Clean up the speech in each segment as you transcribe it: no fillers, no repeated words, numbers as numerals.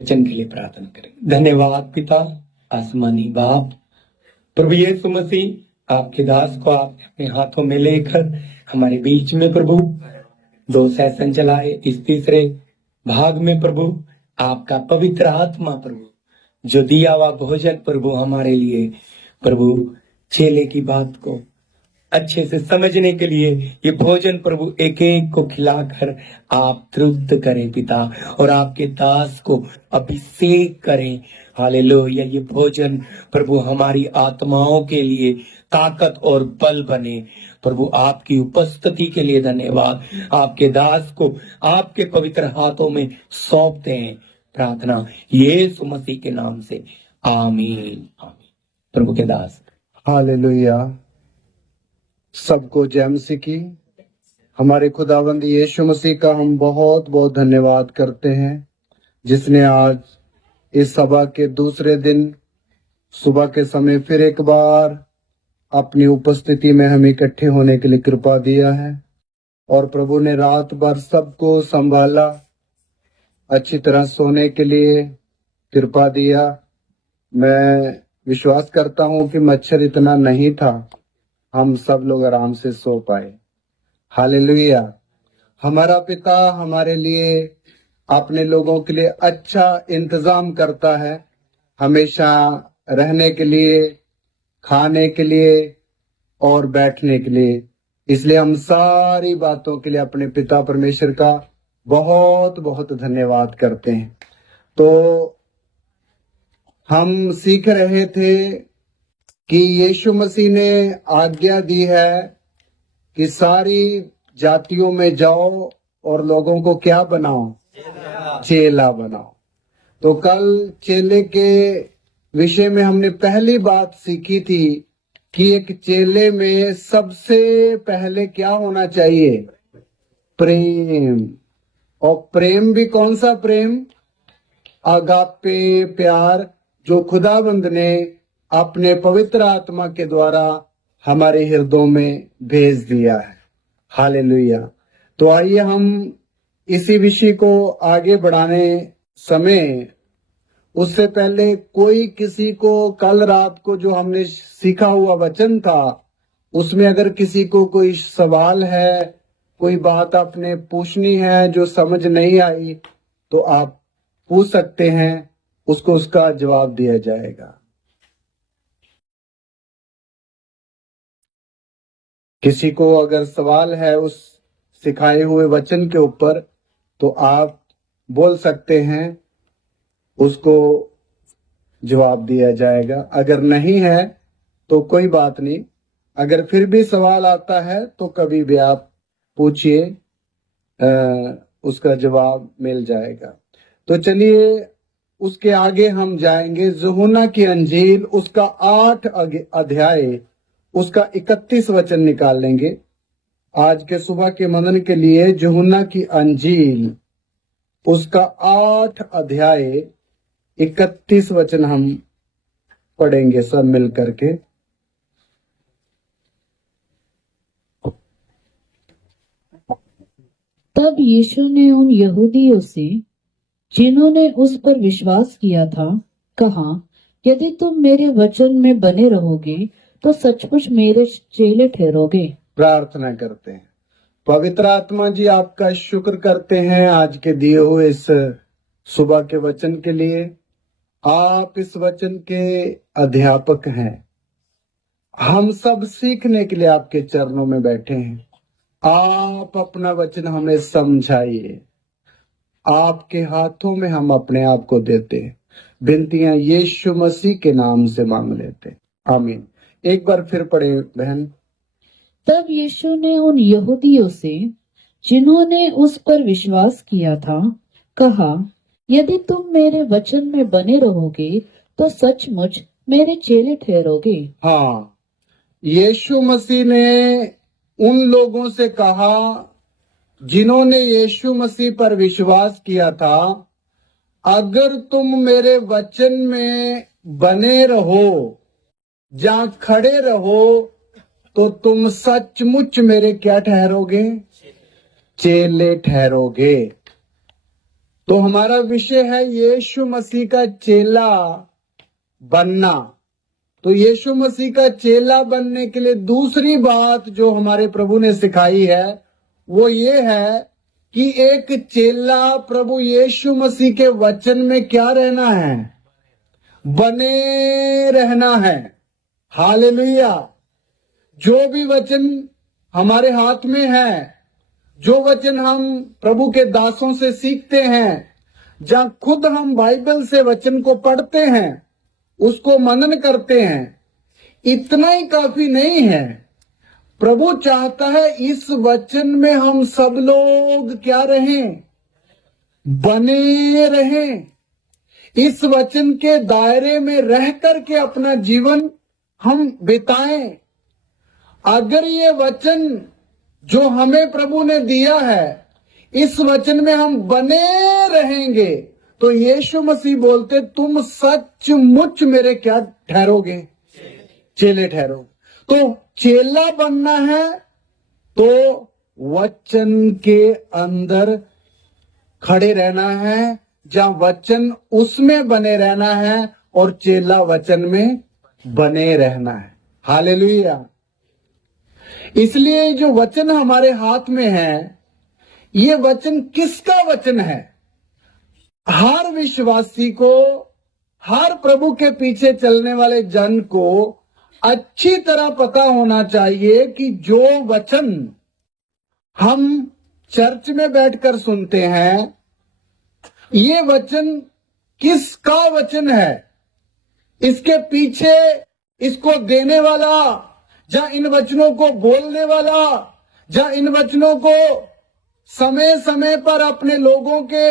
वचन के लिए प्रार्थना करें। धन्यवाद पिता आसमानी बाप, प्रभु यीशु मसीह आपके दास को आपने अपने हाथों में लेकर हमारे बीच में प्रभु 2 सेशन चलाए। इस तीसरे भाग में प्रभु आपका पवित्र आत्मा प्रभु जो दिया हुआ भोजन प्रभु हमारे लिए प्रभु चेले की बात को अच्छे से समझने के लिए ये भोजन प्रभु एक एक को खिलाकर आप तृप्त करें पिता, और आपके दास को अभिषेक करें। हालेलुया। ये भोजन प्रभु हमारी आत्माओं के लिए ताकत और बल बने। प्रभु आपकी उपस्थिति के लिए धन्यवाद। आपके दास को आपके पवित्र हाथों में सौंपते हैं। प्रार्थना यीशु मसीह के नाम से, आमीन आमीन। प्रभु के दास। हालेलुया। सबको जय मसीह की। हमारे खुदावंद यीशु मसीह का हम बहुत बहुत धन्यवाद करते हैं, जिसने आज इस सभा के दूसरे दिन सुबह के समय फिर एक बार अपनी उपस्थिति में हमें इकट्ठे होने के लिए कृपा दिया है। और प्रभु ने रात भर सबको संभाला, अच्छी तरह सोने के लिए कृपा दिया। मैं विश्वास करता हूं कि मच्छर इतना नहीं था, हम सब लोग आराम से सो पाए। हालेलुया। हमारा पिता हमारे लिए, अपने लोगों के लिए अच्छा इंतजाम करता है, हमेशा रहने के लिए, खाने के लिए और बैठने के लिए। इसलिए हम सारी बातों के लिए अपने पिता परमेश्वर का बहुत बहुत धन्यवाद करते हैं। तो हम सीख रहे थे कि यीशु मसीह ने आज्ञा दी है कि सारी जातियों में जाओ और लोगों को क्या बनाओ? चेला बनाओ। तो कल चेले के विषय में हमने पहली बात सीखी थी कि एक चेले में सबसे पहले क्या होना चाहिए? प्रेम। और प्रेम भी कौन सा प्रेम? अगापे प्यार, जो खुदाबंद ने अपने पवित्र आत्मा के द्वारा हमारे हृदयों में भेज दिया है। हालेलुया। तो आइए हम इसी विषय को आगे बढ़ाने समय, उससे पहले कोई किसी को कल रात को जो हमने सीखा हुआ वचन था, उसमें अगर किसी को कोई सवाल है, कोई बात आपने पूछनी है जो समझ नहीं आई, तो आप पूछ सकते हैं, उसको उसका जवाब दिया जाएगा। किसी को अगर सवाल है उस सिखाए हुए वचन के ऊपर, तो आप बोल सकते हैं, उसको जवाब दिया जाएगा। अगर नहीं है तो कोई बात नहीं, अगर फिर भी सवाल आता है तो कभी भी आप पूछिए, उसका जवाब मिल जाएगा। तो चलिए उसके आगे हम जाएंगे। यूहन्ना की अंजील उसका 8 अध्याय उसका 31 वचन निकाल लेंगे आज के सुबह के मनन के लिए। यूहन्ना की अंजील उसका 8 अध्याय 31 वचन हम पढ़ेंगे सब मिल करके। तब यीशु ने उन यहूदियों से जिन्होंने उस पर विश्वास किया था कहा, यदि तुम मेरे वचन में बने रहोगे तो सचमुच मेरे चेले ठहरोगे। प्रार्थना करते हैं। पवित्र आत्मा जी, आपका शुक्र करते हैं आज के दिए हुए इस सुबह के वचन के लिए। आप इस वचन के अध्यापक हैं। हम सब सीखने के लिए आपके चरणों में बैठे हैं। आप अपना वचन हमें समझाइए। आपके हाथों में हम अपने आप को देते हैं। विनतियां यीशु मसीह के नाम से मांग लेते हैं, आमीन। एक बार फिर पढ़े बहन। तब यीशु ने उन यहूदियों से जिन्होंने उस पर विश्वास किया था कहा, यदि तुम मेरे वचन में बने रहोगे तो सचमुच मेरे चेले ठहरोगे। हाँ, यीशु मसीह ने उन लोगों से कहा जिन्होंने यीशु मसीह पर विश्वास किया था, अगर तुम मेरे वचन में बने रहो, जहां खड़े रहो, तो तुम सचमुच मेरे क्या ठहरोगे? चेले ठहरोगे। तो हमारा विषय है यीशु मसीह का चेला बनना। तो यीशु मसीह का चेला बनने के लिए दूसरी बात जो हमारे प्रभु ने सिखाई है वो ये है कि एक चेला प्रभु यीशु मसीह के वचन में क्या रहना है, बने रहना है। हालेलुया। जो भी वचन हमारे हाथ में है, जो वचन हम प्रभु के दासों से सीखते हैं, जहां खुद हम बाइबल से वचन को पढ़ते हैं, उसको मनन करते हैं, इतना ही काफी नहीं है। प्रभु चाहता है इस वचन में हम सब लोग क्या रहें, बने रहें। इस वचन के दायरे में रह करके अपना जीवन हम बिताएं। अगर ये वचन जो हमें प्रभु ने दिया है, इस वचन में हम बने रहेंगे, तो यीशु मसीह बोलते तुम सचमुच मेरे क्या ठहरोगे, चेले ठहरोगे। तो चेला बनना है तो वचन के अंदर खड़े रहना है, जहां वचन उसमें बने रहना है और चेला वचन में बने रहना है। हालेलुया। इसलिए जो वचन हमारे हाथ में है, ये वचन किसका वचन है? हर विश्वासी को, हर प्रभु के पीछे चलने वाले जन को अच्छी तरह पता होना चाहिए कि जो वचन हम चर्च में बैठकर सुनते हैं, ये वचन किसका वचन है। इसके पीछे इसको देने वाला, जहां इन वचनों को बोलने वाला, जहां इन वचनों को समय समय पर अपने लोगों के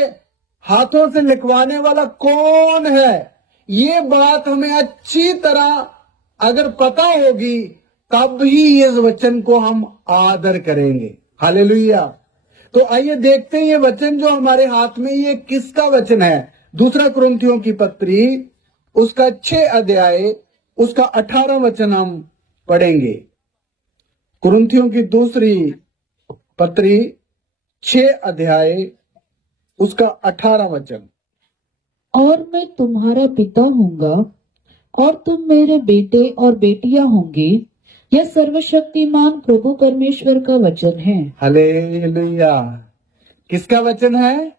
हाथों से लिखवाने वाला कौन है, ये बात हमें अच्छी तरह अगर पता होगी, तब ही इस वचन को हम आदर करेंगे। हालेलुया। तो आइए देखते हैं ये वचन जो हमारे हाथ में, ये किसका वचन है। दूसरा कुरिन्थियों की पत्री उसका 6 अध्याय उसका 18 वचन हम पढ़ेंगे। कुरिन्थियों की दूसरी पत्री 6 अध्याय उसका 18 वचन। और मैं तुम्हारा पिता हूँगा और तुम मेरे बेटे और बेटियां होंगे। यह सर्वशक्तिमान प्रभु परमेश्वर का वचन है। हालेलुया। किसका वचन है?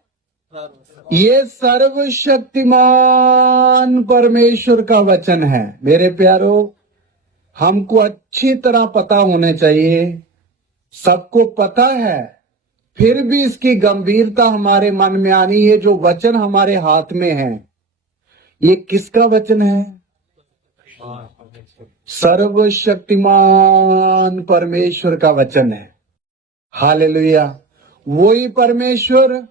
ये सर्वशक्तिमान परमेश्वर का वचन है। मेरे प्यारो, हमको अच्छी तरह पता होने चाहिए। सबको पता है, फिर भी इसकी गंभीरता हमारे मन में आनी है। जो वचन हमारे हाथ में है, ये किसका वचन है? सर्वशक्तिमान परमेश्वर का वचन है। हालेलुया। वही परमेश्वर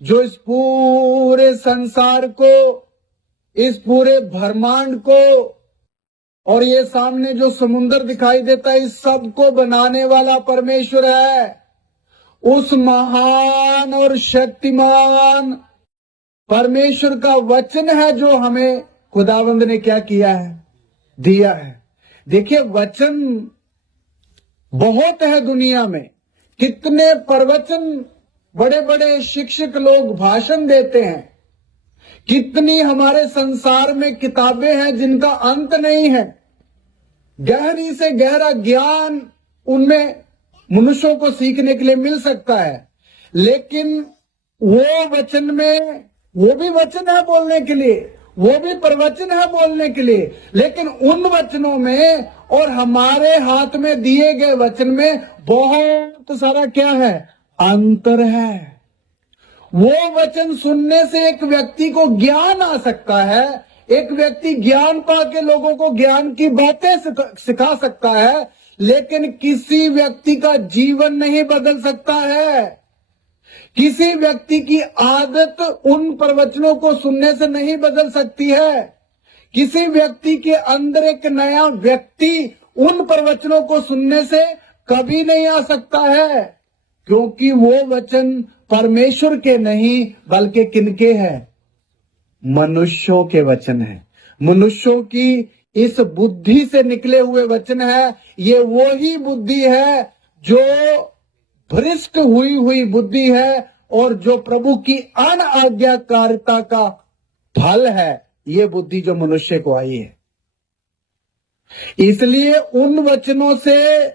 जो इस पूरे संसार को, इस पूरे ब्रह्मांड को और ये सामने जो समुद्र दिखाई देता है, इस सब को बनाने वाला परमेश्वर है। उस महान और शक्तिमान परमेश्वर का वचन है जो हमें खुदावंद ने क्या किया है, दिया है। देखिए, वचन बहुत है दुनिया में। कितने प्रवचन, बड़े बड़े शिक्षक लोग भाषण देते हैं। कितनी हमारे संसार में किताबें हैं जिनका अंत नहीं है। गहरी से गहरा ज्ञान उनमें मनुष्यों को सीखने के लिए मिल सकता है। लेकिन वो वचन में, वो भी वचन है बोलने के लिए, वो भी प्रवचन है बोलने के लिए, लेकिन उन वचनों में और हमारे हाथ में दिए गए वचन में बहुत सारा क्या है, अंतर है। वो वचन सुनने से एक व्यक्ति को ज्ञान आ सकता है। एक व्यक्ति ज्ञान पाके लोगों को ज्ञान की बातें सिखा सकता है, लेकिन किसी व्यक्ति का जीवन नहीं बदल सकता है। किसी व्यक्ति की आदत उन प्रवचनों को सुनने से नहीं बदल सकती है। किसी व्यक्ति के अंदर एक नया व्यक्ति उन प्रवचनों को सुनने से कभी नहीं आ सकता है, क्योंकि वो वचन परमेश्वर के नहीं बल्कि किनके हैं, मनुष्यों के वचन है। मनुष्यों की इस बुद्धि से निकले हुए वचन है। ये वो ही बुद्धि है जो भ्रष्ट हुई बुद्धि है और जो प्रभु की अनाज्ञाकारिता का फल है, ये बुद्धि जो मनुष्य को आई है। इसलिए उन वचनों से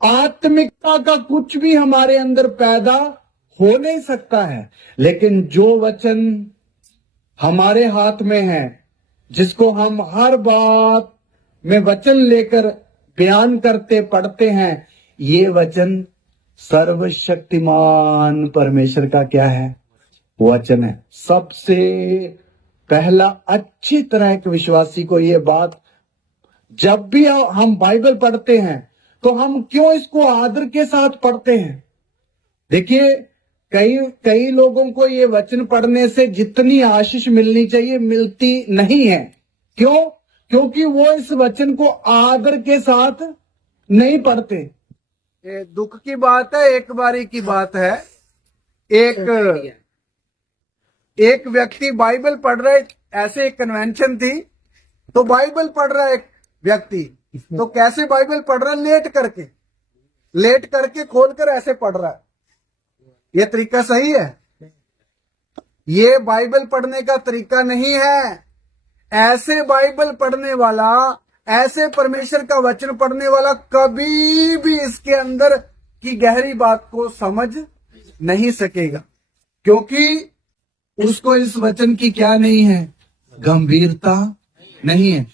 आत्मिकता का कुछ भी हमारे अंदर पैदा हो नहीं सकता है। लेकिन जो वचन हमारे हाथ में है, जिसको हम हर बात में वचन लेकर बयान करते पढ़ते हैं, ये वचन सर्वशक्तिमान परमेश्वर का क्या है? वचन है। सबसे पहला अच्छी तरह एक विश्वासी को ये बात, जब भी हम बाइबल पढ़ते हैं तो हम क्यों इसको आदर के साथ पढ़ते हैं? देखिए, कई लोगों को ये वचन पढ़ने से जितनी आशीष मिलनी चाहिए मिलती नहीं है। क्यों? क्योंकि वो इस वचन को आदर के साथ नहीं पढ़ते। ये दुख की बात है, एक बारी की बात है। एक व्यक्ति बाइबल पढ़ रहा है, ऐसे एक कन्वेंशन थी, तो बाइबल पढ़ रहा है एक व्यक्ति, तो कैसे बाइबल पढ़ रहा है? लेट करके खोलकर ऐसे पढ़ रहा है। ये तरीका सही है? ये बाइबल पढ़ने का तरीका नहीं है। ऐसे बाइबल पढ़ने वाला, ऐसे परमेश्वर का वचन पढ़ने वाला कभी भी इसके अंदर की गहरी बात को समझ नहीं सकेगा, क्योंकि उसको इस वचन की क्या नहीं है? गंभीरता नहीं है।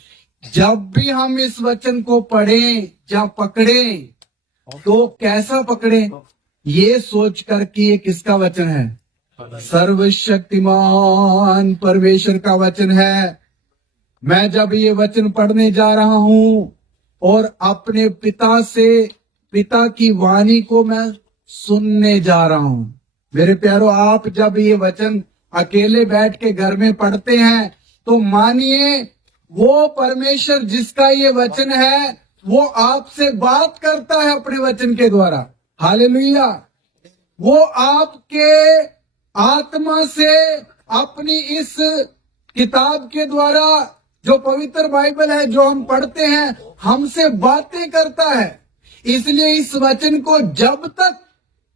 जब भी हम इस वचन को पढ़ें या पकड़ें, तो कैसा पकड़ें? ये सोच कर कि ये किसका वचन है? सर्वशक्तिमान परमेश्वर का वचन है। मैं जब ये वचन पढ़ने जा रहा हूं और अपने पिता की वाणी को मैं सुनने जा रहा हूं। मेरे प्यारों, आप जब ये वचन अकेले बैठ के घर में पढ़ते हैं, तो मानिए वो परमेश्वर जिसका ये वचन है, वो आपसे बात करता है अपने वचन के द्वारा। हालेलुया। वो आपके आत्मा से अपनी इस किताब के द्वारा, जो पवित्र बाइबल है, जो हम पढ़ते हैं, हमसे बातें करता है। इसलिए इस वचन को जब तक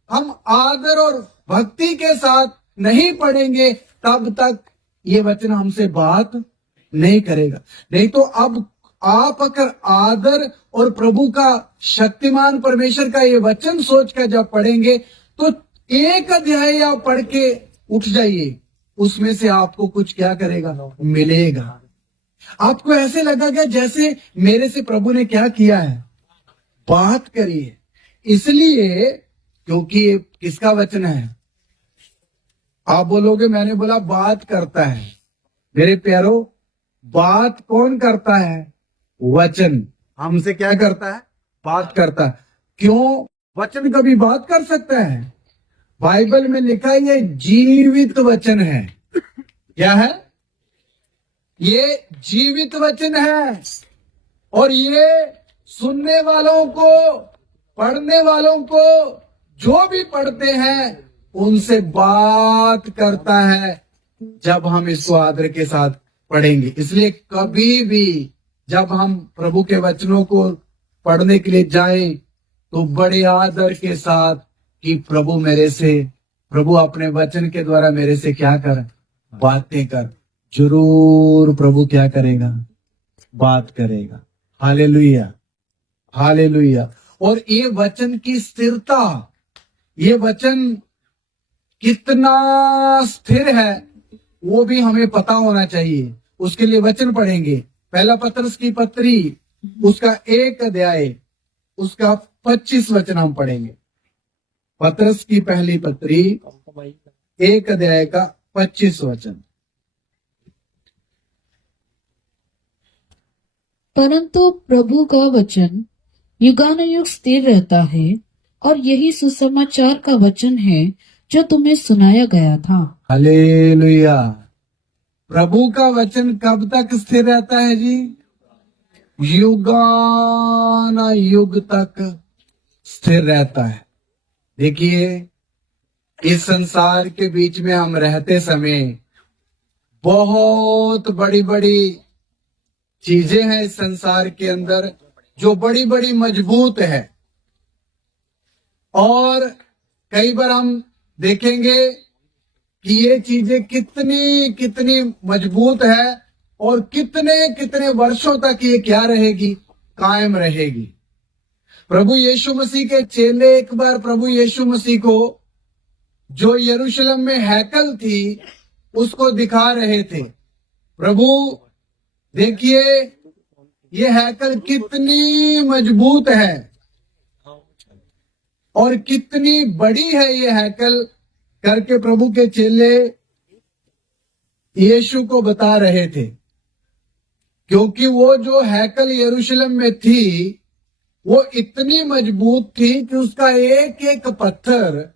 हम आदर और भक्ति के साथ नहीं पढ़ेंगे, तब तक ये वचन हमसे बात नहीं करेगा। नहीं तो अब आप अगर आदर और प्रभु का, शक्तिमान परमेश्वर का ये वचन सोचकर जब पढ़ेंगे, तो एक अध्याय आप पढ़ के उठ जाइए, उसमें से आपको कुछ क्या करेगा? मिलेगा। आपको ऐसे लगेगा जैसे मेरे से प्रभु ने क्या किया है? बात करी है। इसलिए, क्योंकि ये किसका वचन है? आप बोलोगे मैंने बोला बात करता है। मेरे प्यारो, बात कौन करता है? वचन हमसे क्या करता है? बात करता है। क्यों? वचन कभी बात कर सकता है? बाइबल में लिखा है ये जीवित वचन है। क्या है? ये जीवित वचन है, और ये सुनने वालों को, पढ़ने वालों को, जो भी पढ़ते हैं उनसे बात करता है, जब हम इसको आदर के साथ पढ़ेंगे। इसलिए कभी भी जब हम प्रभु के वचनों को पढ़ने के लिए जाएं, तो बड़े आदर के साथ कि प्रभु अपने वचन के द्वारा मेरे से क्या कर? बातें कर। जरूर प्रभु क्या करेगा? बात करेगा। Hallelujah, hallelujah. और ये वचन की स्थिरता, ये वचन कितना स्थिर है, वो भी हमें पता होना चाहिए। उसके लिए वचन पढ़ेंगे। पहला पत्रस की पत्री, उसका 1 अध्याय, उसका 25 वचन हम पढ़ेंगे। पत्रस की पहली पत्री 1 अध्याय का 25 वचन। परंतु प्रभु का वचन युगानुयुग स्थिर रहता है, और यही सुसमाचार का वचन है जो तुम्हें सुनाया गया था। हालेलुया। प्रभु का वचन कब तक स्थिर रहता है जी? युगानुयुग तक स्थिर रहता है। देखिए, इस संसार के बीच में हम रहते समय बहुत बड़ी बड़ी चीजें हैं इस संसार के अंदर, जो बड़ी बड़ी मजबूत है, और कई बार हम देखेंगे कि ये चीजें कितनी कितनी मजबूत है और कितने कितने वर्षों तक ये क्या रहेगी, कायम रहेगी। प्रभु यीशु मसीह के चेले एक बार प्रभु यीशु मसीह को जो यरूशलेम में हैकल थी उसको दिखा रहे थे। प्रभु देखिए ये हैकल कितनी मजबूत है और कितनी बड़ी है ये हैकल करके प्रभु के चेले यीशु को बता रहे थे। क्योंकि वो जो हैकल यरूशलेम में थी वो इतनी मजबूत थी कि उसका एक एक पत्थर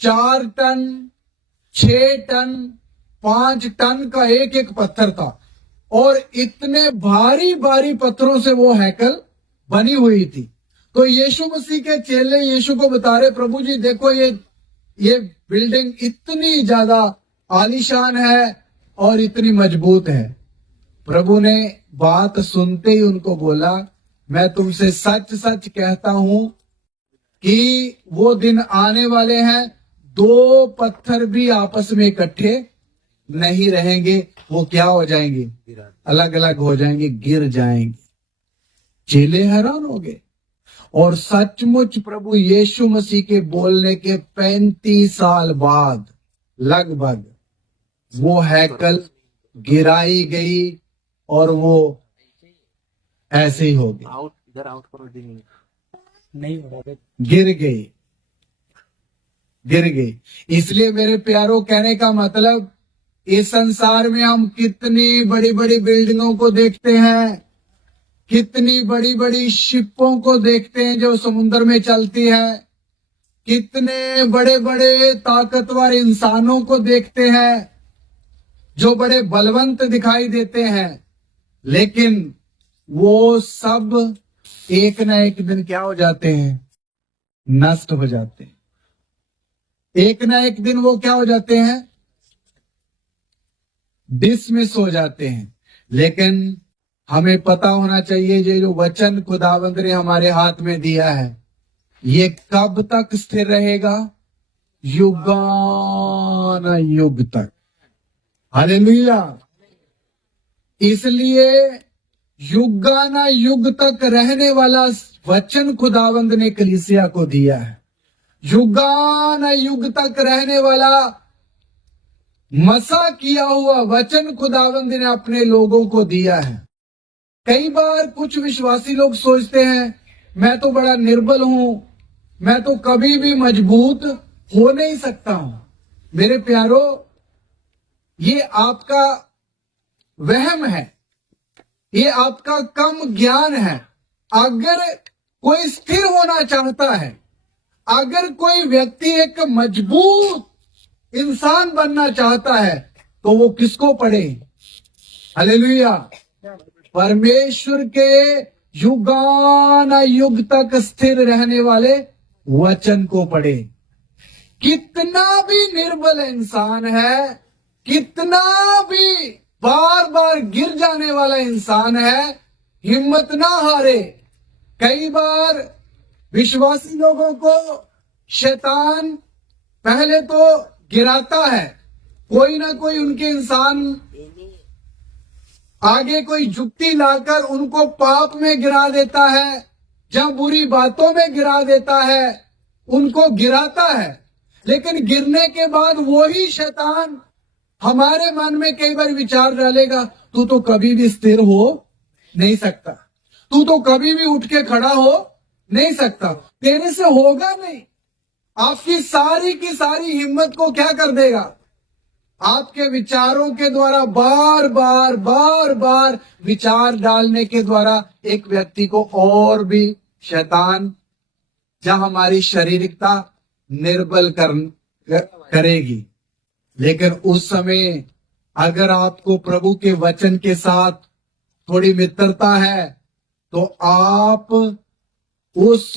4 टन, 6 टन, 5 टन का एक एक पत्थर था और इतने भारी भारी पत्थरों से वो हैकल बनी हुई थी। तो यीशु मसीह के चेले यीशु को बता रहे, प्रभु जी देखो ये बिल्डिंग इतनी ज्यादा आलीशान है और इतनी मजबूत है। प्रभु ने बात सुनते ही उनको बोला, मैं तुमसे सच सच कहता हूं कि वो दिन आने वाले हैं 2 पत्थर भी आपस में इकट्ठे नहीं रहेंगे, वो क्या हो जाएंगे, अलग अलग हो जाएंगे, गिर जाएंगे। चेले हैरान हो गए और सचमुच प्रभु यीशु मसीह के बोलने के 35 साल बाद लगभग वो हैकल गिराई गई और वो ऐसे ही हो गई, नहीं हो रहा, गिर गई। इसलिए मेरे प्यारों कहने का मतलब, इस संसार में हम कितनी बड़ी बड़ी बिल्डिंगों को देखते हैं, कितनी बड़ी बड़ी शिपों को देखते हैं जो समुद्र में चलती है, कितने बड़े बड़े ताकतवर इंसानों को देखते हैं जो बड़े बलवंत दिखाई देते हैं, लेकिन वो सब एक ना एक दिन क्या हो जाते हैं, नष्ट हो जाते हैं। एक ना एक दिन वो क्या हो जाते हैं, डिसमिस हो जाते हैं। लेकिन हमें पता होना चाहिए ये जो वचन खुदावंद ने हमारे हाथ में दिया है ये कब तक स्थिर रहेगा, युगानुयुग तक। हालेलुया। इसलिए युगानुयुग तक रहने वाला वचन खुदावंद ने कलीसिया को दिया है। युगानुयुग तक रहने वाला मसा किया हुआ वचन खुदावंद ने अपने लोगों को दिया है। कई बार कुछ विश्वासी लोग सोचते हैं मैं तो बड़ा निर्बल हूं, मैं तो कभी भी मजबूत हो नहीं सकता हूं। मेरे प्यारो, ये आपका वहम है, ये आपका कम ज्ञान है। अगर कोई स्थिर होना चाहता है, अगर कोई व्यक्ति एक मजबूत इंसान बनना चाहता है तो वो किसको पढ़े? हालेलुया। परमेश्वर के युगानुयुग तक स्थिर रहने वाले वचन को पढ़े। कितना भी निर्बल इंसान है, कितना भी बार बार गिर जाने वाला इंसान है, हिम्मत ना हारे। कई बार विश्वासी लोगों को शैतान पहले तो गिराता है, कोई ना कोई उनके इंसान आगे कोई जुक्ति लाकर उनको पाप में गिरा देता है, जब बुरी बातों में गिरा देता है, उनको गिराता है। लेकिन गिरने के बाद वही शैतान हमारे मन में कई बार विचार डालेगा, तू तो कभी भी स्थिर हो नहीं सकता, तू तो कभी भी उठ के खड़ा हो नहीं सकता, तेरे से होगा नहीं। आपकी सारी की सारी हिम्मत को क्या कर देगा? आपके विचारों के द्वारा बार बार विचार डालने के द्वारा एक व्यक्ति को और भी शैतान जहां हमारी शारीरिकता निर्बल करेगी। लेकिन उस समय अगर आपको प्रभु के वचन के साथ थोड़ी मित्रता है तो आप उस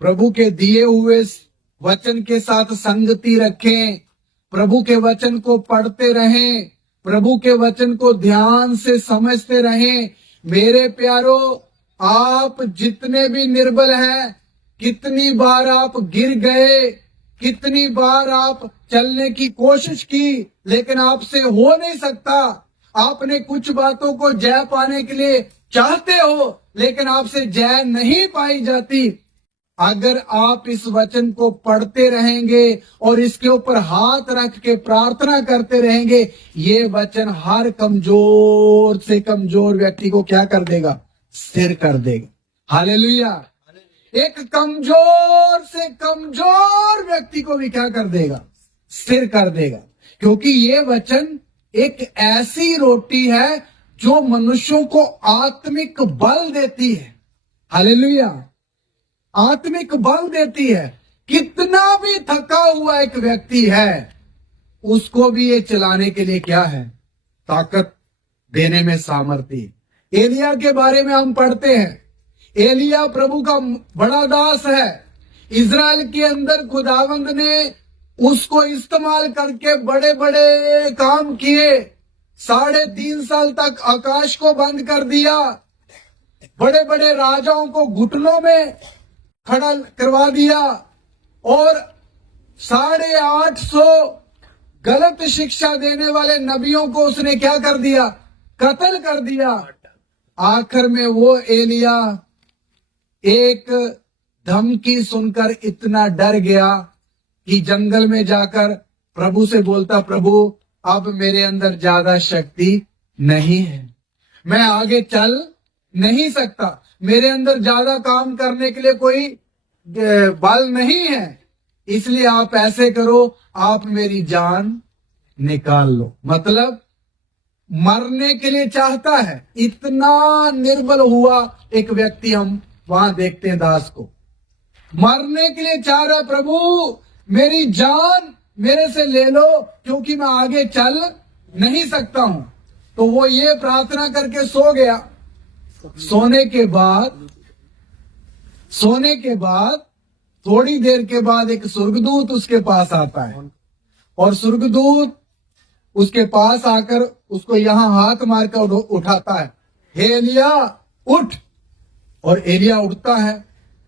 प्रभु के दिए हुए वचन के साथ संगति रखें, प्रभु के वचन को पढ़ते रहें, प्रभु के वचन को ध्यान से समझते रहें। मेरे प्यारो, आप जितने भी निर्बल हैं, कितनी बार आप गिर गए, कितनी बार आप चलने की कोशिश की लेकिन आपसे हो नहीं सकता। आपने कुछ बातों को जय पाने के लिए चाहते हो लेकिन आपसे जय नहीं पाई जाती। अगर आप इस वचन को पढ़ते रहेंगे और इसके ऊपर हाथ रख के प्रार्थना करते रहेंगे, ये वचन हर कमजोर से कमजोर व्यक्ति को क्या कर देगा? स्थिर कर देगा। हालेलुया। एक कमजोर से कमजोर व्यक्ति को भी क्या कर देगा? स्थिर कर देगा। क्योंकि ये वचन एक ऐसी रोटी है जो मनुष्यों को आत्मिक बल देती है। हालेलुया। आत्मिक बल देती है। कितना भी थका हुआ एक व्यक्ति है, उसको भी ये चलाने के लिए क्या है? ताकत देने में सामर्थ्य। एलिया के बारे में हम पढ़ते हैं, एलिया प्रभु का बड़ा दास है। इजराइल के अंदर खुदावंद ने उसको इस्तेमाल करके बड़े बड़े काम किए। 3.5 साल तक आकाश को बंद कर दिया, बड़े बड़े राजाओं को घुटनों में खड़ा करवा दिया और 850 गलत शिक्षा देने वाले नबियों को उसने क्या कर दिया? कत्ल कर दिया। आखिर में वो एलिया एक धमकी सुनकर इतना डर गया कि जंगल में जाकर प्रभु से बोलता, प्रभु अब मेरे अंदर ज्यादा शक्ति नहीं है, मैं आगे चल नहीं सकता, मेरे अंदर ज्यादा काम करने के लिए कोई बल नहीं है, इसलिए आप ऐसे करो, आप मेरी जान निकाल लो। मतलब मरने के लिए चाहता है। इतना निर्बल हुआ एक व्यक्ति हम वहां देखते हैं दास को, मरने के लिए चाह रहा, प्रभु मेरी जान मेरे से ले लो क्योंकि मैं आगे चल नहीं सकता हूं। तो वो ये प्रार्थना करके सो गया। सोने के बाद थोड़ी देर के बाद एक स्वर्गदूत उसके पास आता है और स्वर्गदूत उसके पास आकर उसको यहां हाथ मारकर उठाता है, हे एलिया उठ। और एलिया उठता है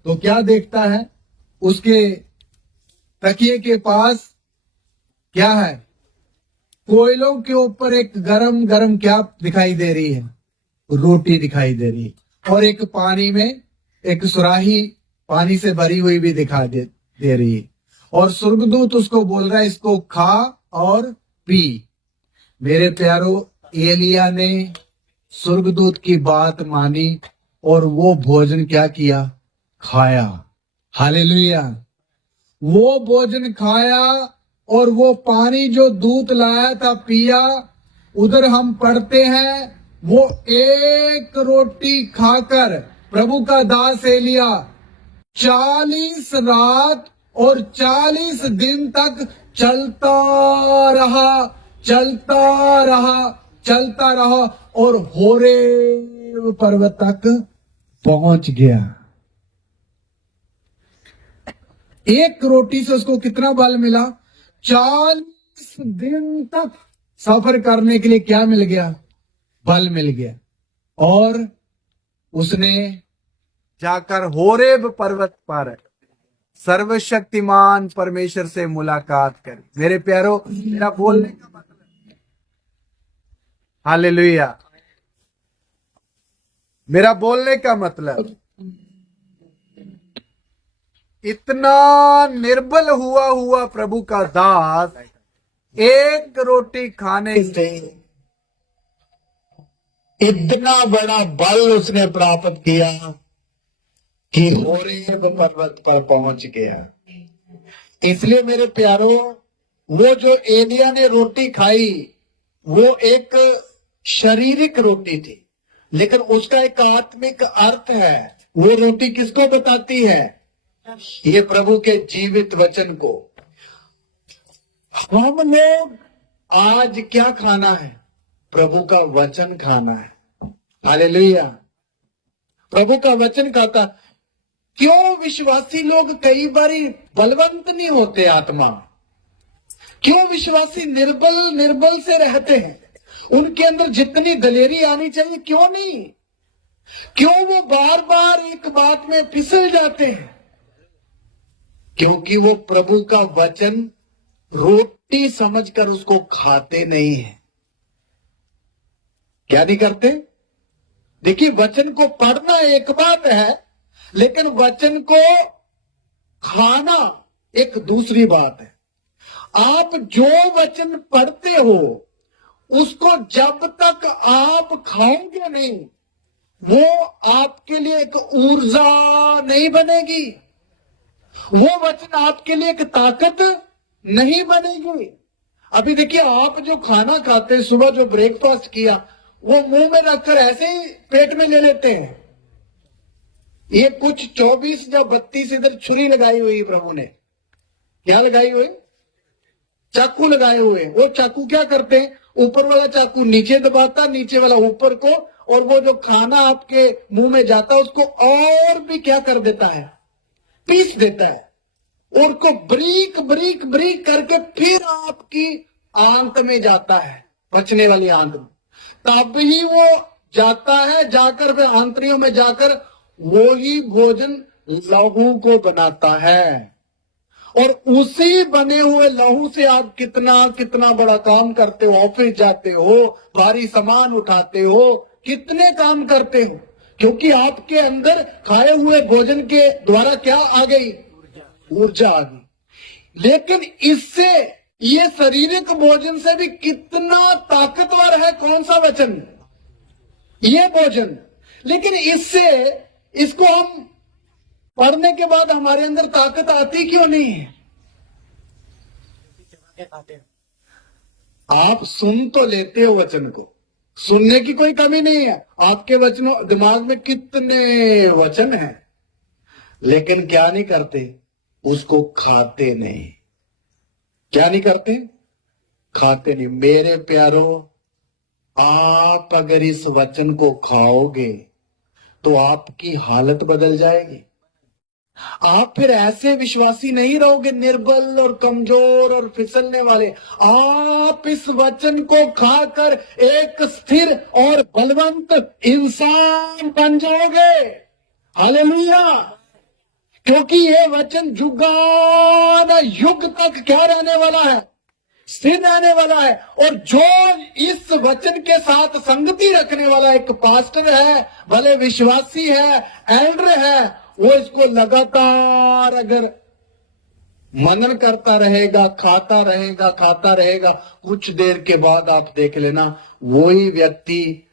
तो क्या देखता है? उसके तकिए के पास क्या है? कोयलों के ऊपर एक गरम गरम क्या दिखाई दे रही है? रोटी दिखाई दे रही है। और एक पानी में एक सुराही पानी से भरी हुई भी दिखाई दे रही है। और स्वर्गदूत उसको बोल रहा है, इसको खा और पी। मेरे प्यारो, एलिया ने स्वर्गदूत की बात मानी और वो भोजन क्या किया? खाया। हालेलुया। वो भोजन खाया और वो पानी जो दूत लाया था पिया। उधर हम पढ़ते हैं, वो एक रोटी खाकर प्रभु का दास एलिया 40 रात और 40 दिन तक चलता रहा और होरेब पर्वत तक पहुंच गया। एक रोटी से उसको कितना बल मिला? 40 दिन तक सफर करने के लिए क्या मिल गया? बल मिल गया। और उसने जाकर होरेब पर्वत पर सर्वशक्तिमान परमेश्वर से मुलाकात करी। मेरे प्यारो, मेरा बोलने का मतलब, हालेलुया, मेरा बोलने का मतलब, इतना निर्बल हुआ प्रभु का दास एक रोटी खाने से इतना बड़ा बल उसने प्राप्त किया कि होरेब पर्वत पर पहुंच गया। इसलिए मेरे प्यारो, वो जो एलिया ने रोटी खाई वो एक शारीरिक रोटी थी, लेकिन उसका एक आत्मिक अर्थ है। वो रोटी किसको बताती है? ये प्रभु के जीवित वचन को। हम लोग आज क्या खाना है? प्रभु का वचन खाना है। हालेलुया। प्रभु का वचन खाता। क्यों विश्वासी लोग कई बारी बलवंत नहीं होते आत्मा? क्यों विश्वासी निर्बल से रहते हैं? उनके अंदर जितनी दलेरी आनी चाहिए क्यों नहीं? क्यों वो बार बार एक बात में फिसल जाते हैं? क्योंकि वो प्रभु का वचन रोटी समझकर उसको खाते नहीं है। क्या नहीं करते? देखिए, वचन को पढ़ना एक बात है, लेकिन वचन को खाना एक दूसरी बात है। आप जो वचन पढ़ते हो उसको जब तक आप खाओगे नहीं, वो आपके लिए एक ऊर्जा नहीं बनेगी, वो वचन आपके लिए एक ताकत नहीं बनेगी। अभी देखिए, आप जो खाना खाते हैं, सुबह जो ब्रेकफास्ट किया, वो मुंह में रखकर ऐसे ही पेट में ले लेते हैं। ये कुछ 24 या 32 इधर छुरी लगाई हुई प्रभु ने। क्या लगाई हुई? चाकू लगाए हुए। वो चाकू क्या करते हैं? ऊपर वाला चाकू नीचे दबाता, नीचे वाला ऊपर को, और वो जो खाना आपके मुंह में जाता है उसको और भी क्या कर देता है? पीस देता है, और को ब्रीक ब्रीक ब्रीक करके फिर आपकी आंत में जाता है, पचने वाली आंत में। तब ही वो जाता है, जाकर फिर आंतरियों में जाकर वो ही भोजन लहू को बनाता है। और उसी बने हुए लहू से आप कितना कितना बड़ा काम करते हो, ऑफिस जाते हो, भारी सामान उठाते हो, कितने काम करते हो, क्योंकि आपके अंदर खाए हुए भोजन के द्वारा क्या आ गई? ऊर्जा आ गई। लेकिन इससे, ये शारीरिक भोजन से भी कितना ताकतवर है कौन सा वचन? ये भोजन। लेकिन इससे, इसको हम पढ़ने के बाद हमारे अंदर ताकत आती क्यों नहीं है? आप सुन तो लेते हो वचन को, सुनने की कोई कमी नहीं है, आपके वचनों दिमाग में कितने वचन हैं, लेकिन क्या नहीं करते? उसको खाते नहीं। क्या नहीं करते? खाते नहीं। मेरे प्यारो, आप अगर इस वचन को खाओगे तो आपकी हालत बदल जाएगी। आप फिर ऐसे विश्वासी नहीं रहोगे, निर्बल और कमजोर और फिसलने वाले। आप इस वचन को खाकर एक स्थिर और बलवंत इंसान बन जाओगे। हालेलुया! क्योंकि ये वचन युगान युग तक क्या रहने वाला है? स्थिर रहने वाला है। और जो इस वचन के साथ संगति रखने वाला एक पास्टर है, भले विश्वासी है, एल्डर है, वो इसको लगातार अगर मनन करता रहेगा, खाता रहेगा, कुछ देर के बाद आप देख लेना, वही व्यक्ति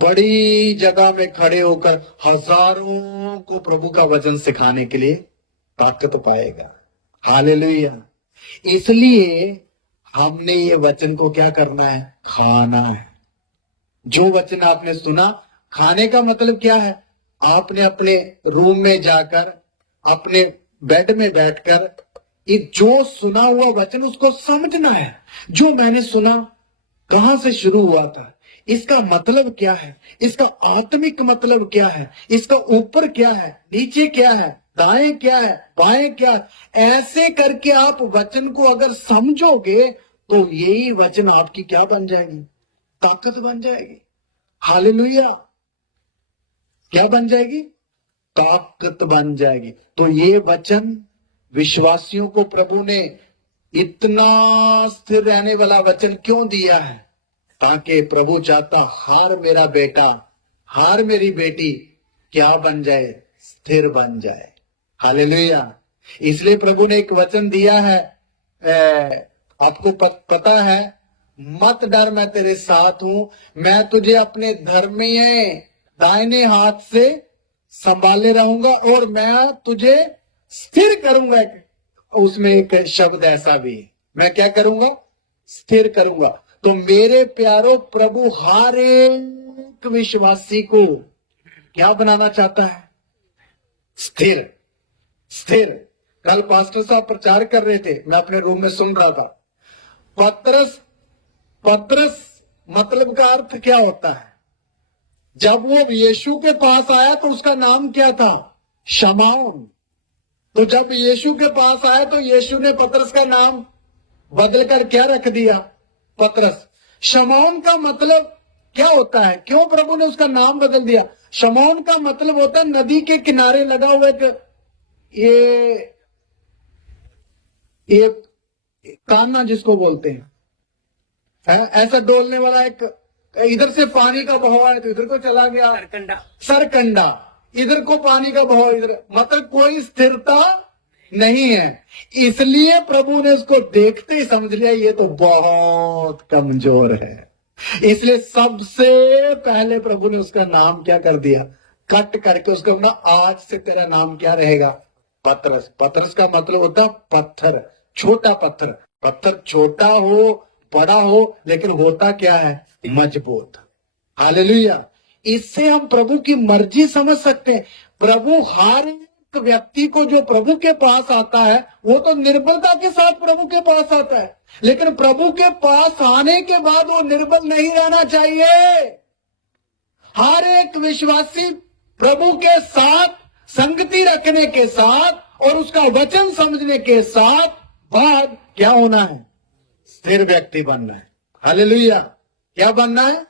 बड़ी जगह में खड़े होकर हजारों को प्रभु का वचन सिखाने के लिए ताकत पाएगा। हालेलुया! इसलिए हमने ये वचन को क्या करना है? खाना है। जो वचन आपने सुना, खाने का मतलब क्या है? आपने अपने रूम में जाकर, अपने बेड में बैठकर, ये जो सुना हुआ वचन उसको समझना है। जो मैंने सुना कहां से शुरू हुआ था, इसका मतलब क्या है, इसका आत्मिक मतलब क्या है, इसका ऊपर क्या है, नीचे क्या है, दाएं क्या है, बाएं क्या है। ऐसे करके आप वचन को अगर समझोगे तो यही वचन आपकी क्या बन जाएगी? ताकत बन जाएगी। हालेलुया! क्या बन जाएगी? ताकत बन जाएगी। तो ये वचन विश्वासियों को प्रभु ने इतना स्थिर रहने वाला वचन क्यों दिया है? ताकि प्रभु चाहता हर मेरा बेटा, हर मेरी बेटी क्या बन जाए? स्थिर बन जाए। हालेलुया! इसलिए प्रभु ने एक वचन दिया है, आपको पता है, मत डर, मैं तेरे साथ हूं, मैं तुझे अपने धर्मीय दाहिने हाथ से संभाले रहूंगा और मैं तुझे स्थिर करूंगा। उसमें एक शब्द ऐसा भी है, मैं क्या करूंगा? स्थिर करूंगा। तो मेरे प्यारो, प्रभु हर एक विश्वासी को क्या बनाना चाहता है? स्थिर। स्थिर। कल पास्टर साहब प्रचार कर रहे थे, मैं अपने रूम में सुन रहा था। पतरस मतलब का अर्थ क्या होता है? जब वो यीशु के पास आया तो उसका नाम क्या था? शमौन। तो जब यीशु के पास आया तो यीशु ने पतरस का नाम बदलकर क्या रख दिया? पतरस। शमौन का मतलब क्या होता है? क्यों प्रभु ने उसका नाम बदल दिया? शमौन का मतलब होता है नदी के किनारे लगा हुआ एक ये एक कान्हा जिसको बोलते हैं, ऐसा डोलने वाला एक, इधर से पानी का बहाव है तो इधर को चला गया, सरकंडा, इधर को पानी का बहाव इधर, मतलब कोई स्थिरता नहीं है। इसलिए प्रभु ने उसको देखते ही समझ लिया ये तो बहुत कमजोर है। इसलिए सबसे पहले प्रभु ने उसका नाम क्या कर दिया, कट करके उसको बोला आज से तेरा नाम क्या रहेगा, पतरस। पतरस का मतलब होता पत्थर, छोटा पत्थर। पत्थर छोटा हो बड़ा हो लेकिन होता क्या है, मजबूत। हालेलुया। इससे हम प्रभु की मर्जी समझ सकते हैं। प्रभु हर एक व्यक्ति को जो प्रभु के पास आता है वो तो निर्बलता के साथ प्रभु के पास आता है, लेकिन प्रभु के पास आने के बाद वो निर्बल नहीं रहना चाहिए। हर एक विश्वासी प्रभु के साथ संगति रखने के साथ और उसका वचन समझने के साथ बाद क्या होना है, स्थिर व्यक्ति बनना है। हालेलुया। क्या बनना है,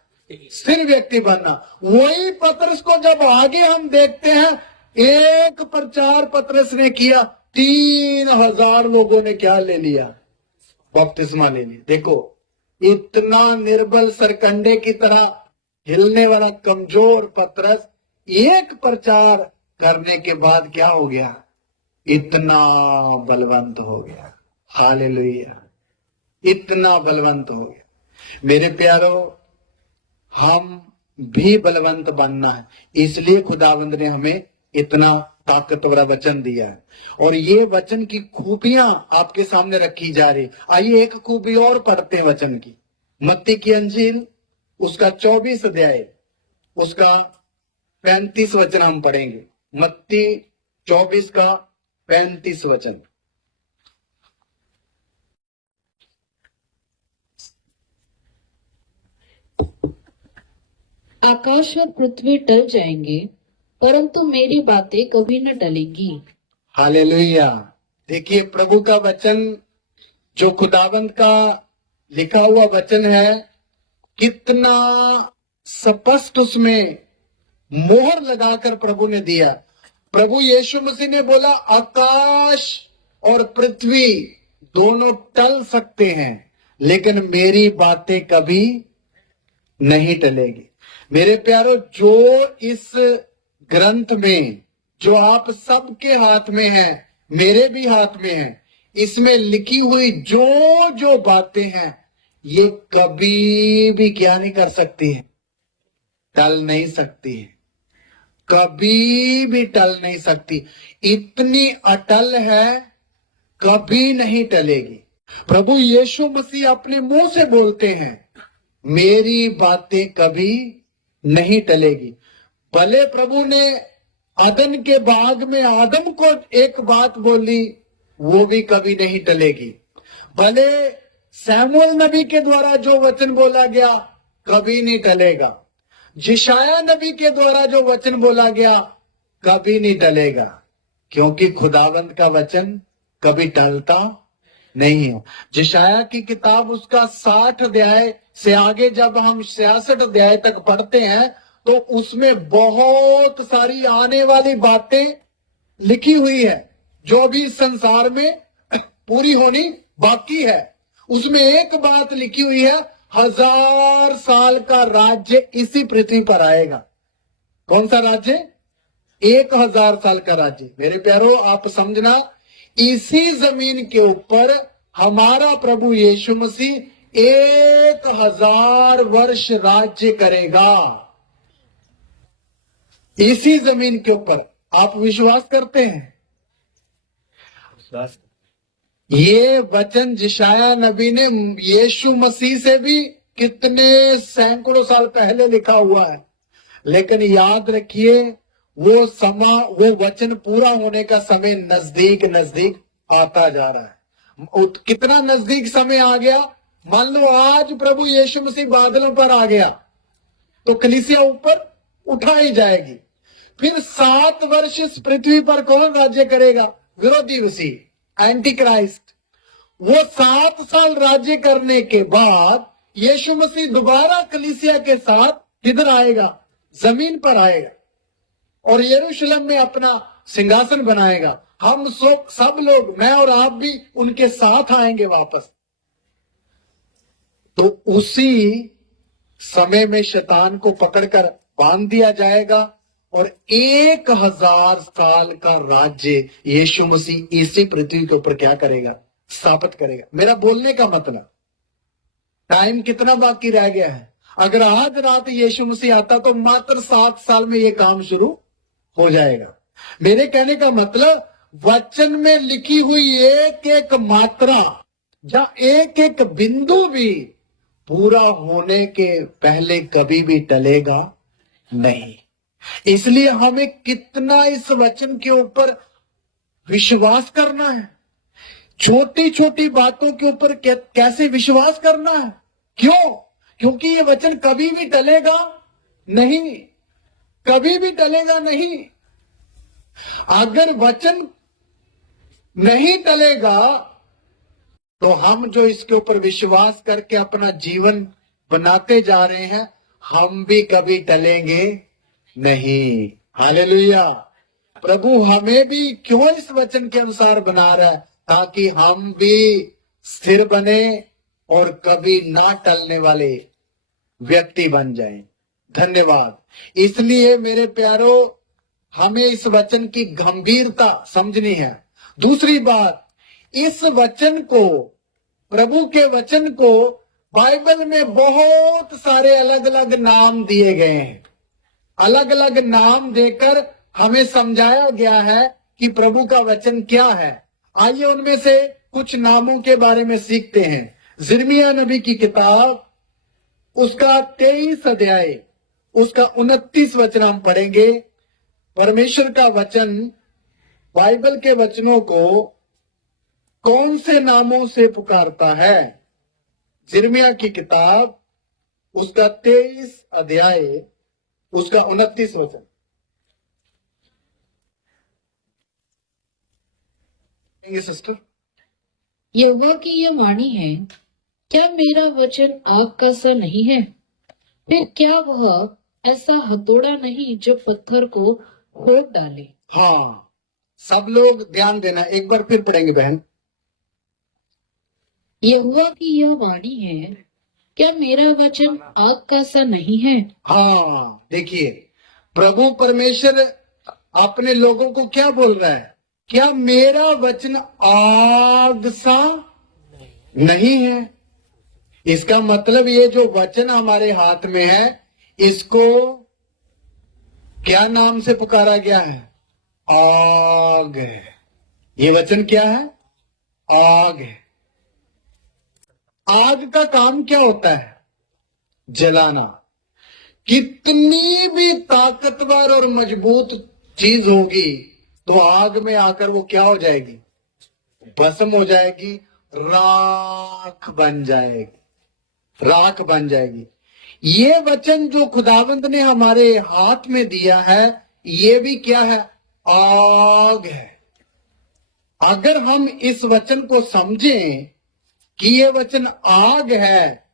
स्थिर व्यक्ति बनना। वही पतरस को जब आगे हम देखते हैं, एक प्रचार पतरस ने किया, 3000 लोगों ने क्या ले लिया, बपतिस्मा ले लिया। देखो इतना निर्बल सरकंडे की तरह हिलने वाला कमजोर पतरस एक प्रचार करने के बाद क्या हो गया, इतना बलवंत हो गया। हालेलुया। इतना बलवंत हो गया। मेरे प्यारो, हम भी बलवंत बनना है, इसलिए खुदावंद ने हमें इतना ताकतवर वचन दिया है। और ये वचन की खूबियां आपके सामने रखी जा रही। आइए एक खूबी और पढ़ते हैं वचन की। मत्ती की अंजील उसका 24 अध्याय उसका 35 वचन हम पढ़ेंगे। मत्ती 24 का 35 वचन। आकाश और पृथ्वी टल जाएंगे परंतु मेरी बातें कभी न टलेंगी। हालेलुया। देखिए प्रभु का वचन जो खुदावंत का लिखा हुआ वचन है, कितना स्पष्ट उसमें मोहर लगाकर प्रभु ने दिया। प्रभु यीशु मसीह ने बोला आकाश और पृथ्वी दोनों टल सकते हैं लेकिन मेरी बातें कभी नहीं टलेगी। मेरे प्यारो, जो इस ग्रंथ में जो आप सबके हाथ में है, मेरे भी हाथ में है, इसमें लिखी हुई जो जो बातें हैं ये कभी भी क्या नहीं कर सकती है, टल नहीं सकती है, कभी भी टल नहीं सकती। इतनी अटल है, कभी नहीं टलेगी। प्रभु यीशु मसीह अपने मुंह से बोलते हैं मेरी बातें कभी नहीं टलेगी। भले प्रभु ने अदन के बाग में आदम को एक बात बोली, वो भी कभी नहीं टलेगी। भले सैमुअल नबी के द्वारा जो वचन बोला गया कभी नहीं टलेगा। यशायाह नबी के द्वारा जो वचन बोला गया कभी नहीं टलेगा, क्योंकि खुदावंत का वचन कभी टलता नहीं हो। यशायाह की किताब उसका 60 अध्याय से आगे जब हम 66 अध्याय तक पढ़ते हैं तो उसमें बहुत सारी आने वाली बातें लिखी हुई है जो अभी संसार में पूरी होनी बाकी है। उसमें एक बात लिखी हुई है, 1000 साल का राज्य इसी पृथ्वी पर आएगा। कौन सा राज्य? 1000 साल का राज्य। मेरे प्यारो, आप समझना, इसी जमीन के ऊपर हमारा प्रभु यीशु मसीह 1000 वर्ष राज्य करेगा, इसी जमीन के ऊपर। आप विश्वास करते हैं? ये वचन यशायाह नबी ने यीशु मसीह से भी कितने सैकड़ों साल पहले लिखा हुआ है, लेकिन याद रखिए वो वो वचन पूरा होने का समय नजदीक नजदीक आता जा रहा है। कितना नजदीक समय आ गया? मान लो आज प्रभु यीशु मसीह बादलों पर आ गया तो कलीसिया ऊपर उठाई जाएगी। फिर 7 वर्ष इस पृथ्वी पर कौन राज्य करेगा? विरोधी मसीह, एंटी क्राइस्ट। वो 7 साल राज्य करने के बाद यीशु मसीह दोबारा कलीसिया के साथ किधर आएगा? जमीन पर आएगा और यरूशलेम में अपना सिंहासन बनाएगा। हम सब लोग, मैं और आप भी उनके साथ आएंगे वापस। तो उसी समय में शैतान को पकड़कर बांध दिया जाएगा और 1000 साल का राज्य यीशु मसीह इसी पृथ्वी के ऊपर क्या करेगा? स्थापित करेगा। मेरा बोलने का मतलब, टाइम कितना बाकी रह गया है? अगर आज रात यीशु मसीह आता तो मात्र 7 साल में यह काम शुरू हो जाएगा। मेरे कहने का मतलब, वचन में लिखी हुई एक एक मात्रा या एक एक बिंदु भी पूरा होने के पहले कभी भी टलेगा नहीं। इसलिए हमें कितना इस वचन के ऊपर विश्वास करना है, छोटी छोटी बातों के ऊपर कैसे विश्वास करना है। क्यों? क्योंकि ये वचन कभी भी टलेगा नहीं, कभी भी टलेगा नहीं। अगर वचन नहीं टलेगा तो हम जो इसके ऊपर विश्वास करके अपना जीवन बनाते जा रहे हैं, हम भी कभी टलेंगे नहीं। हालेलुया। प्रभु हमें भी क्यों इस वचन के अनुसार बना रहा है? ताकि हम भी स्थिर बने और कभी ना टलने वाले व्यक्ति बन जाएं। धन्यवाद। इसलिए मेरे प्यारो, हमें इस वचन की गंभीरता समझनी है। दूसरी बात, इस वचन को, प्रभु के वचन को बाइबल में बहुत सारे अलग अलग नाम दिए गए हैं। अलग अलग नाम देकर हमें समझाया गया है कि प्रभु का वचन क्या है। आइए उनमें से कुछ नामों के बारे में सीखते हैं। यिर्मयाह नबी की किताब, उसका 23 अध्याय, उसका 29 वचन हम पढ़ेंगे। परमेश्वर का वचन बाइबल के वचनों को कौन से नामों से पुकारता है? यिर्मयाह की किताब, उसका 23 अध्याय, उसका 29 वचन। सिस्टर, यहोवा की यह वाणी है, क्या मेरा वचन आग का सा नहीं है? फिर क्या वह ऐसा हथौड़ा नहीं जो पत्थर को खोद डाले? हाँ, सब लोग ध्यान देना, एक बार फिर पढ़ेंगे बहन। यहोवा की यह वाणी है, क्या मेरा वचन आग का सा नहीं है? हाँ, देखिए, प्रभु परमेश्वर अपने लोगों को क्या बोल रहा है? क्या मेरा वचन आग सा नहीं है? इसका मतलब ये जो वचन हमारे हाथ में है, इसको क्या नाम से पुकारा गया है? आग है। ये वचन क्या है? आग है। आग का काम क्या होता है? जलाना। कितनी भी ताकतवर और मजबूत चीज होगी तो आग में आकर वो क्या हो जाएगी? भस्म हो जाएगी, राख बन जाएगी, राख बन जाएगी। ये वचन जो खुदावंद ने हमारे हाथ में दिया है, ये भी क्या है? आग है। अगर हम इस वचन को समझें कि ये वचन आग है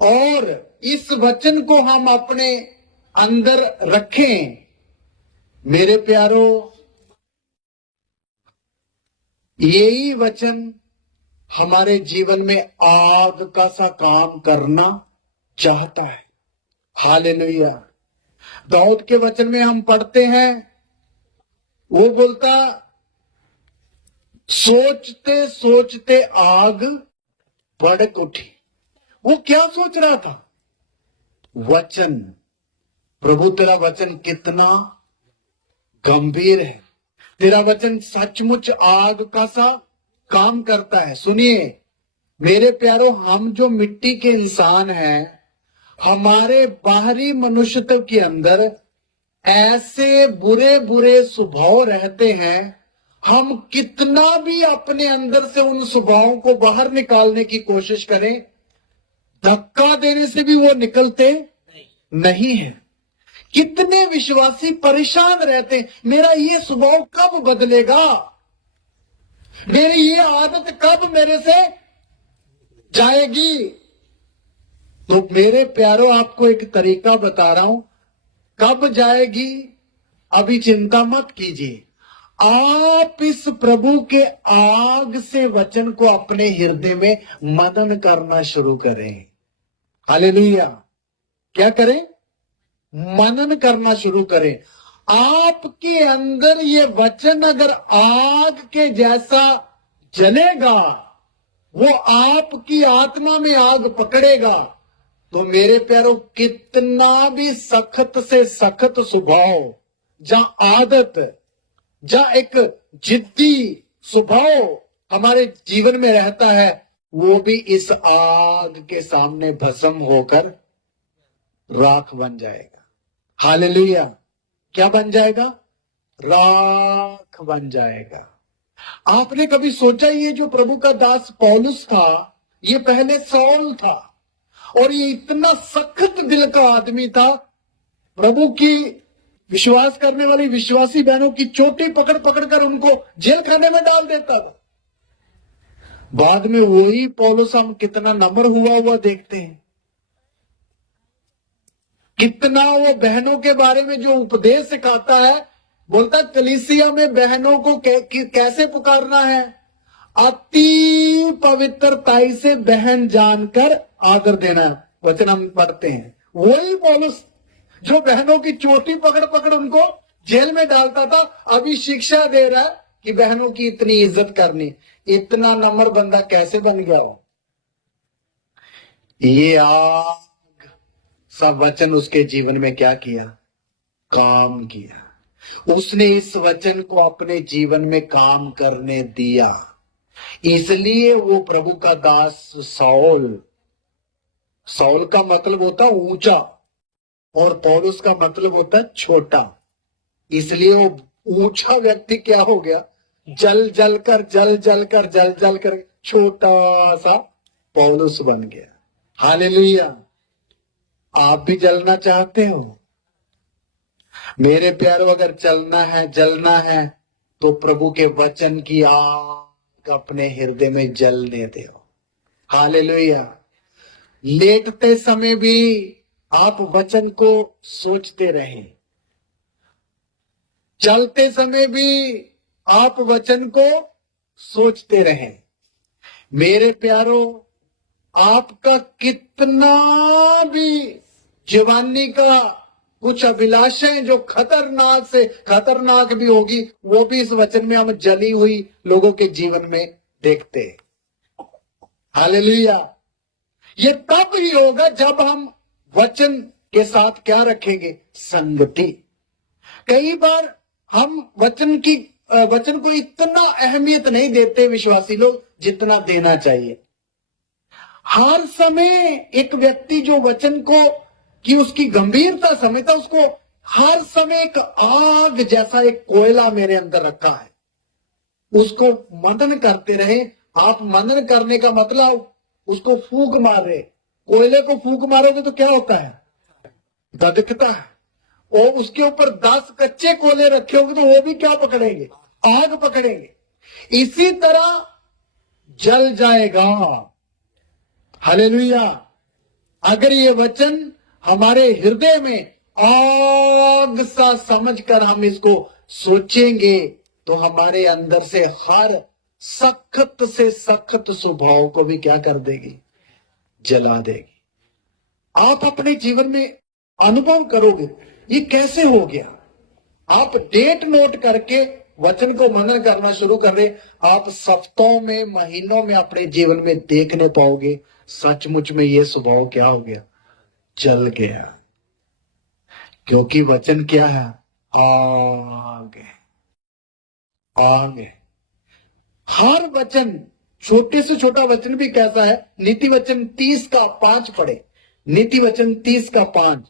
और इस वचन को हम अपने अंदर रखें, मेरे प्यारो, यही वचन हमारे जीवन में आग का सा काम करना चाहता है। हालेलुया। दाऊद के वचन में हम पढ़ते हैं, वो बोलता, सोचते सोचते आग भड़क उठी। वो क्या सोच रहा था? वचन। प्रभु तेरा वचन कितना गंभीर है, तेरा वचन सचमुच आग का सा काम करता है। सुनिए मेरे प्यारो, हम जो मिट्टी के इंसान हैं, हमारे बाहरी मनुष्यत्व के अंदर ऐसे बुरे बुरे स्वभाव रहते हैं, हम कितना भी अपने अंदर से उन स्वभावों को बाहर निकालने की कोशिश करें, धक्का देने से भी वो निकलते नहीं है। कितने विश्वासी परेशान रहते हैं, मेरा ये स्वभाव कब बदलेगा, मेरी ये आदत कब मेरे से जाएगी। तो मेरे प्यारो, आपको एक तरीका बता रहा हूं, कब जाएगी अभी चिंता मत कीजिए। आप इस प्रभु के आग से वचन को अपने हृदय में मनन करना शुरू करें। हालेलुया। क्या करें? मनन करना शुरू करें। आपके अंदर ये वचन अगर आग के जैसा जलेगा, वो आपकी आत्मा में आग पकड़ेगा, तो मेरे प्यारों, कितना भी सख्त से सख्त स्वभाव, जहां आदत, जहां एक जिद्दी स्वभाव हमारे जीवन में रहता है, वो भी इस आग के सामने भस्म होकर राख बन जाएगा। हालेलुया। क्या बन जाएगा? राख बन जाएगा। आपने कभी सोचा, ये जो प्रभु का दास पौलुस था, ये पहले सौल था, और ये इतना सख्त दिल का आदमी था, प्रभु की विश्वास करने वाली विश्वासी बहनों की चोटी पकड़ पकड़ कर उनको जेल खाने में डाल देता था। बाद में वही पौलुस हम कितना नम्र हुआ देखते हैं, कितना वो बहनों के बारे में जो उपदेश सिखाता है, बोलता कलीसिया में बहनों को कैसे पुकारना है, अति पवित्रताई से बहन जानकर आदर देना। वचन हम पढ़ते हैं, वही पौलुस जो बहनों की चोटी पकड़ पकड़ उनको जेल में डालता था, अभी शिक्षा दे रहा है कि बहनों की इतनी इज्जत करनी। इतना नम्र बंदा कैसे बन गया हो? ये आग सब वचन उसके जीवन में क्या किया? काम किया। उसने इस वचन को अपने जीवन में काम करने दिया, इसलिए वो प्रभु का दास सौल, सौल का मतलब होता ऊंचा और पौलुस का मतलब होता छोटा, इसलिए वो ऊंचा व्यक्ति क्या हो गया? जल जल कर छोटा सा पौलुस बन गया। हालेलुया। आप भी जलना चाहते हो? मेरे प्यारो, अगर चलना है, जलना है, तो प्रभु के वचन की आग अपने हृदय में जलने दो। हालेलुया। लेटते समय भी आप वचन को सोचते रहें, चलते समय भी आप वचन को सोचते रहें। मेरे प्यारो, आपका कितना भी जवानी का कुछ अभिलाषाएं जो खतरनाक से खतरनाक भी होगी, वो भी इस वचन में हम जली हुई लोगों के जीवन में देखते हैं। हालेलुया। ये तब ही होगा जब हम वचन के साथ क्या रखेंगे? संगति। कई बार हम वचन को इतना अहमियत नहीं देते विश्वासी लोग जितना देना चाहिए। हर समय एक व्यक्ति जो वचन को कि उसकी गंभीरता समझता, उसको हर समय एक आग जैसा एक कोयला मेरे अंदर रखा है, उसको मनन करते रहे। आप मनन करने का मतलब उसको फूंक मार रहे। कोयले को फूंक मारोगे तो क्या होता है? धधकता है। और उसके ऊपर 10 कच्चे कोयले रखे होंगे तो वो भी क्या पकड़ेंगे? आग पकड़ेंगे। इसी तरह जल जाएगा। हालेलुया। अगर ये वचन हमारे हृदय में आग सा समझकर हम इसको सोचेंगे, तो हमारे अंदर से हर सख्त से सख्त स्वभाव को भी क्या कर देगी? जला देगी। आप अपने जीवन में अनुभव करोगे ये कैसे हो गया। आप डेट नोट करके वचन को मनन करना शुरू कर रहे, आप सप्ताहों में, महीनों में अपने जीवन में देखने पाओगे सचमुच में ये स्वभाव क्या हो गया? जल गया। क्योंकि वचन क्या है? आग है। आग है। हर वचन, छोटे से छोटा वचन भी कैसा है? नीति वचन 30 का 5 पढ़े। नीति वचन 30 का 5।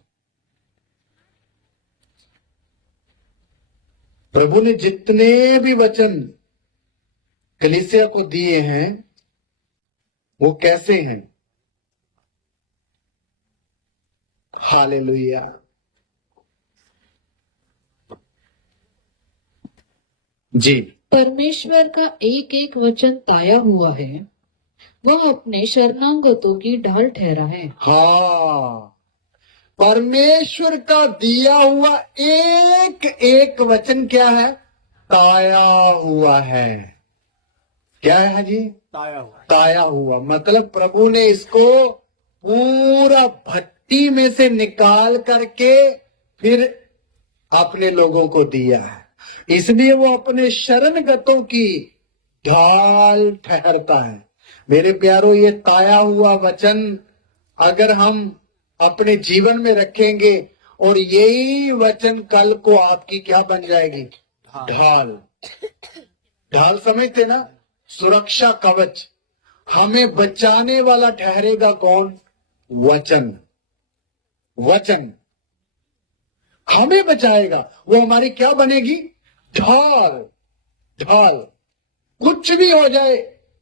प्रभु ने जितने भी वचन कलीसिया को दिए हैं वो कैसे हैं? हालेलुया। जी। परमेश्वर का एक एक वचन ताया हुआ है, वह अपने शरणागतों की ढाल ठहरा है। हाँ, परमेश्वर का दिया हुआ एक एक वचन क्या है? ताया हुआ है। क्या है जी? ताया हुआ मतलब प्रभु ने इसको पूरा भट्टी में से निकाल करके फिर अपने लोगों को दिया है। इसलिए वो अपने शरणगतों की ढाल ठहरता है। मेरे प्यारों, ये ताया हुआ वचन अगर हम अपने जीवन में रखेंगे और यही वचन कल को आपकी क्या बन जाएगी? ढाल। ढाल समझते ना? सुरक्षा कवच। हमें बचाने वाला ठहरेगा कौन? वचन। वचन हमें बचाएगा। वो हमारी क्या बनेगी? ढाल। ढाल। कुछ भी हो जाए,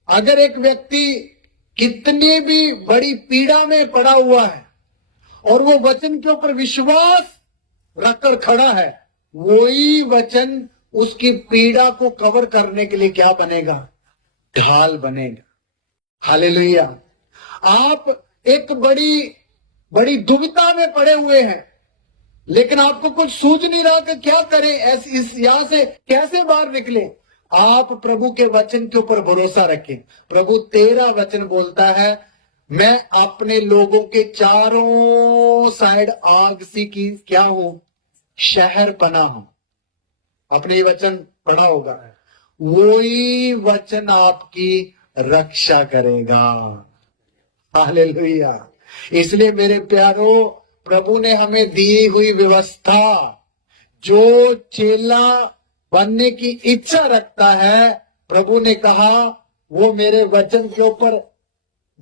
अगर एक व्यक्ति कितनी भी बड़ी पीड़ा में पड़ा हुआ है और वो वचन के ऊपर विश्वास रखकर खड़ा है, वही वचन उसकी पीड़ा को कवर करने के लिए क्या बनेगा? ढाल बनेगा। हालेलुया। आप एक बड़ी बड़ी दुविधा में पड़े हुए हैं, लेकिन आपको कुछ सूझ नहीं रहा कि क्या करें, इस यहां से कैसे बाहर निकले। आप प्रभु के वचन के ऊपर भरोसा रखें। प्रभु तेरा वचन बोलता है, मैं अपने लोगों के चारों साइड आग सी की क्या हूं? शहर बना हूं। आपने ये वचन पढ़ा होगा। वही वचन आपकी रक्षा करेगा। हालेलुया। इसलिए मेरे प्यारों, प्रभु ने हमें दी हुई व्यवस्था, जो चेला बनने की इच्छा रखता है, प्रभु ने कहा वो मेरे वचन के ऊपर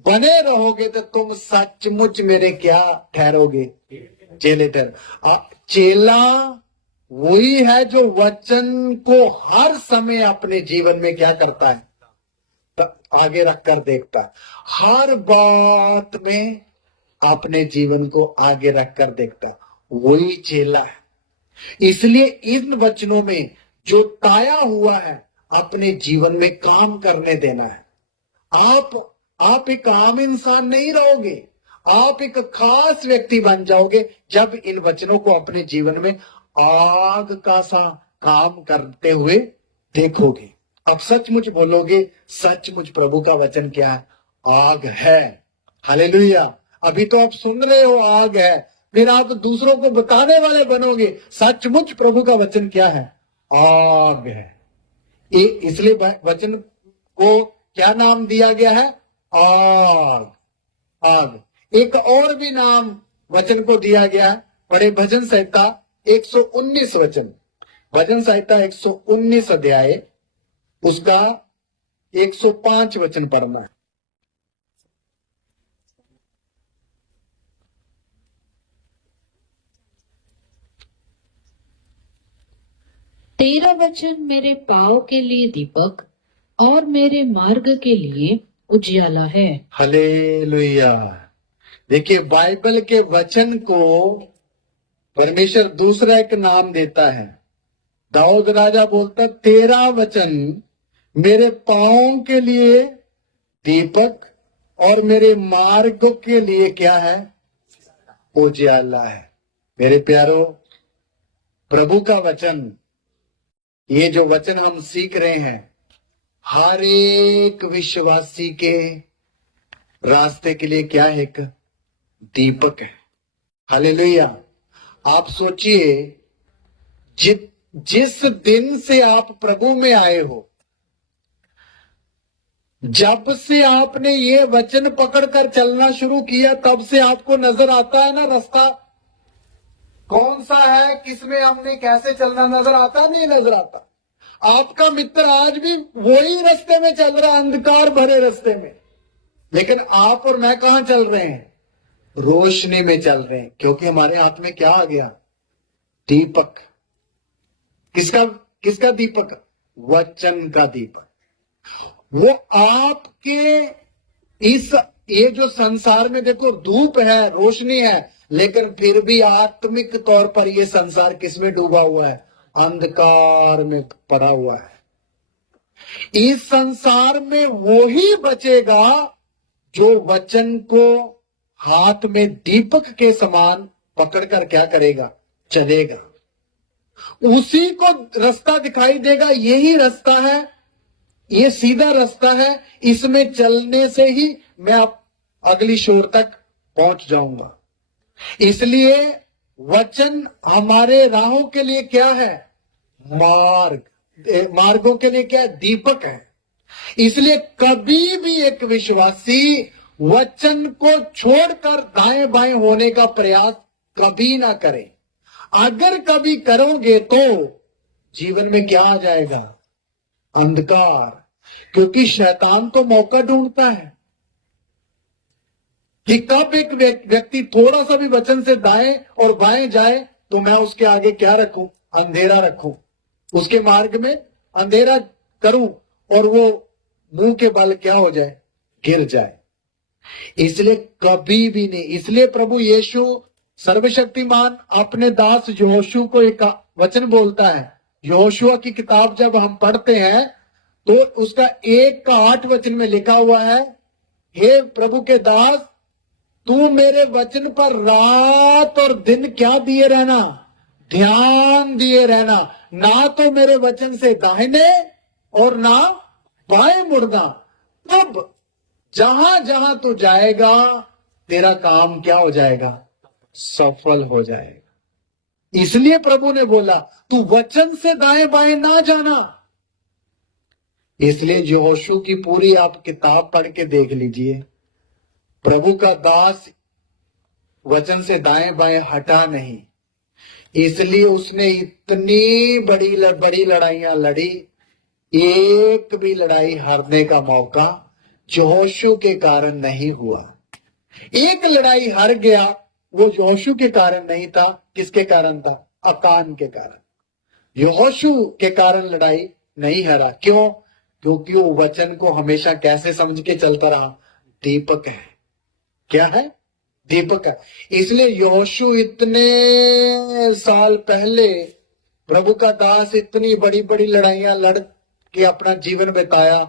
बने रहोगे तो तुम सचमुच मेरे क्या ठहरोगे? चेले ठहर। चेला वही है जो वचन को हर समय अपने जीवन में क्या करता है? आगे रखकर देखता है। हर बात में अपने जीवन को आगे रखकर देखता है, वही चेला है। इसलिए इन वचनों में जो ताया हुआ है, अपने जीवन में काम करने देना है। आप एक आम इंसान नहीं रहोगे, आप एक खास व्यक्ति बन जाओगे जब इन वचनों को अपने जीवन में आग का सा काम करते हुए देखोगे। अब सचमुच बोलोगे, सचमुच प्रभु का वचन क्या है? आग है। हालेलुया। अभी तो आप सुन रहे हो आग है, फिर आप दूसरों को बताने वाले बनोगे, सचमुच प्रभु का वचन क्या है? आग है। इसलिए वचन को क्या नाम दिया गया है? आग। आग। एक और भी नाम वचन को दिया गया है। पढ़े भजन संहिता 119 वचन। भजन संहिता 119 अध्याय उसका 105 वचन पढ़ना है। तेरा वचन मेरे पाँव के लिए दीपक और मेरे मार्ग के लिए उजियाला है। हालेलुया। देखिए, बाइबल के वचन को परमेश्वर दूसरा एक नाम देता है। दाऊद राजा बोलता, तेरा वचन मेरे पाँव के लिए दीपक और मेरे मार्ग के लिए क्या है? उजियाला है। मेरे प्यारो, प्रभु का वचन, ये जो वचन हम सीख रहे हैं, हर एक विश्वासी के रास्ते के लिए क्या है? एक दीपक है। हालेलुया। आप सोचिए, जिस दिन से आप प्रभु में आए हो, जब से आपने ये वचन पकड़कर चलना शुरू किया, तब से आपको नजर आता है ना रास्ता कौन सा है, किसमें हमने कैसे चलना? नजर आता नहीं? नजर आता। आपका मित्र आज भी वही रास्ते में चल रहा है, अंधकार भरे रास्ते में, लेकिन आप और मैं कहां चल रहे हैं? रोशनी में चल रहे हैं, क्योंकि हमारे हाथ में क्या आ गया? दीपक। किसका दीपक? वचन का दीपक। वो आपके ये जो संसार में देखो धूप है, रोशनी है, लेकिन फिर भी आत्मिक तौर पर ये संसार किसमें डूबा हुआ है? अंधकार में पड़ा हुआ है। इस संसार में वो ही बचेगा जो वचन को हाथ में दीपक के समान पकड़कर क्या करेगा? चलेगा। उसी को रास्ता दिखाई देगा, यही रास्ता है, ये सीधा रास्ता है, इसमें चलने से ही मैं आप अगली शोर तक पहुंच जाऊंगा। इसलिए वचन हमारे राहों के लिए क्या है? मार्गों के लिए क्या है? दीपक है। इसलिए कभी भी एक विश्वासी वचन को छोड़कर दाएं बाएं होने का प्रयास कभी ना करे। अगर कभी करोगे तो जीवन में क्या आ जाएगा? अंधकार। क्योंकि शैतान तो मौका ढूंढता है कि कब एक व्यक्ति थोड़ा सा भी वचन से दाएं और बाएं जाए तो मैं उसके आगे क्या रखूं? अंधेरा रखूं, उसके मार्ग में अंधेरा करूं और वो मुंह के बल क्या हो जाए? गिर जाए। इसलिए कभी भी नहीं। इसलिए प्रभु यीशु सर्वशक्तिमान अपने दास यहोशू को एक वचन बोलता है। यहोशुआ की किताब जब हम पढ़ते हैं तो उसका 1:8 में लिखा हुआ है, हे प्रभु के दास, तू मेरे वचन पर रात और दिन क्या दिए रहना? ध्यान दिए रहना, ना तो मेरे वचन से दाहिने और ना बाएं मुड़ना। तब जहां जहां तू जाएगा तेरा काम क्या हो जाएगा? सफल हो जाएगा। इसलिए प्रभु ने बोला तू वचन से दाएं बाएं ना जाना। इसलिए यहोशू की पूरी आप किताब पढ़ के देख लीजिए, प्रभु का दास वचन से दाएं बाएं हटा नहीं। इसलिए उसने इतनी बड़ी लड़ाइयां लड़ी, एक भी लड़ाई हारने का मौका यहोशू के कारण नहीं हुआ। एक लड़ाई हार गया, वो यहोशू के कारण नहीं था। किसके कारण था? अकान के कारण। यहोशू के कारण लड़ाई नहीं हारा। क्यों? क्योंकि वो वचन को हमेशा कैसे समझ के चलता रहा? दीपक है। क्या है? दीपक है। इसलिए यहोशू इतने साल पहले प्रभु का दास इतनी बड़ी बड़ी लड़ाइयां लड़ के अपना जीवन बिताया,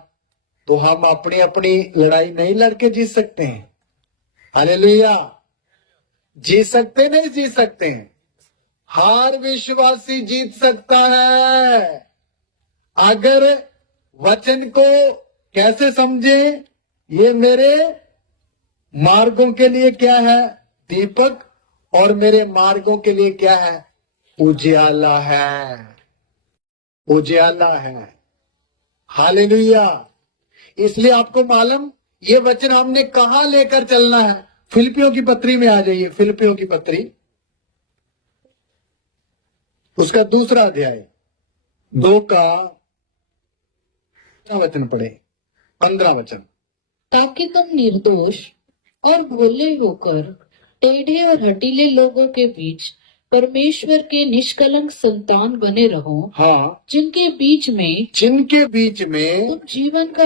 तो हम अपनी अपनी लड़ाई नहीं लड़के जीत सकते हैं? हालेलुया। जी सकते नहीं जी सकते हैं? हर विश्वासी जीत सकता है अगर वचन को कैसे समझे? ये मेरे मार्गों के लिए क्या है? दीपक। और मेरे मार्गों के लिए क्या है? उजियाला है। उजियाला है। हालेलुया। इसलिए आपको मालूम ये वचन हमने कहां लेकर चलना है? फिलिपियों की पत्री में आ जाइए। फिलिपियों की पत्री उसका 2 अध्याय 2 का वचन पढ़े, 15 वचन। ताकि तुम निर्दोष और भोले होकर टेढ़े और हठीले लोगों के बीच परमेश्वर के निष्कलंक संतान बने रहो, हाँ, जिनके बीच में तुम जीवन का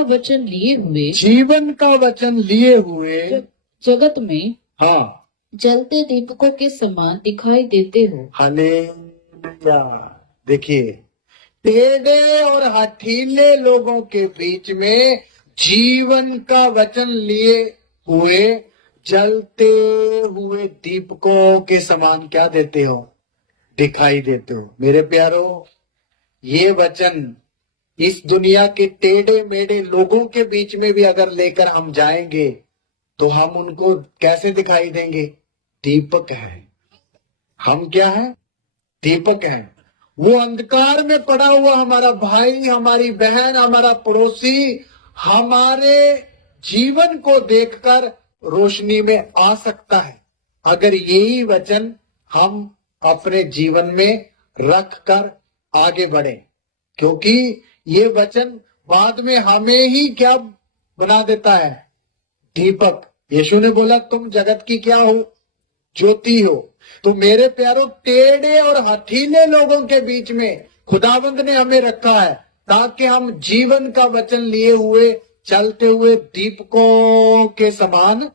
वचन लिए हुए जगत में हाँ, जलते दीपकों के समान दिखाई देते हो। हालेलुया। देखिए, टेढ़े और हठीले लोगों के बीच में जीवन का वचन लिए हुए जलते हुए दीपकों के समान क्या देते हो? दिखाई देते हो। मेरे प्यारो, ये वचन इस दुनिया के टेढ़े मेढ़े लोगों के बीच में भी अगर लेकर हम जाएंगे तो हम उनको कैसे दिखाई देंगे? दीपक है। हम क्या है? दीपक है। वो अंधकार में पड़ा हुआ हमारा भाई, हमारी बहन, हमारा पड़ोसी हमारे जीवन को देखकर रोशनी में आ सकता है अगर यही वचन हम अपने जीवन में रख कर आगे बढ़े। क्योंकि ये वचन बाद में हमें ही क्या बना देता है? दीपक। यीशु ने बोला तुम जगत की क्या हो? ज्योति हो। तो मेरे प्यारों, टेढ़े और हठीले लोगों के बीच में खुदावंद ने हमें रखा है ताकि हम जीवन का वचन लिए हुए चलते हुए दीपकों के समान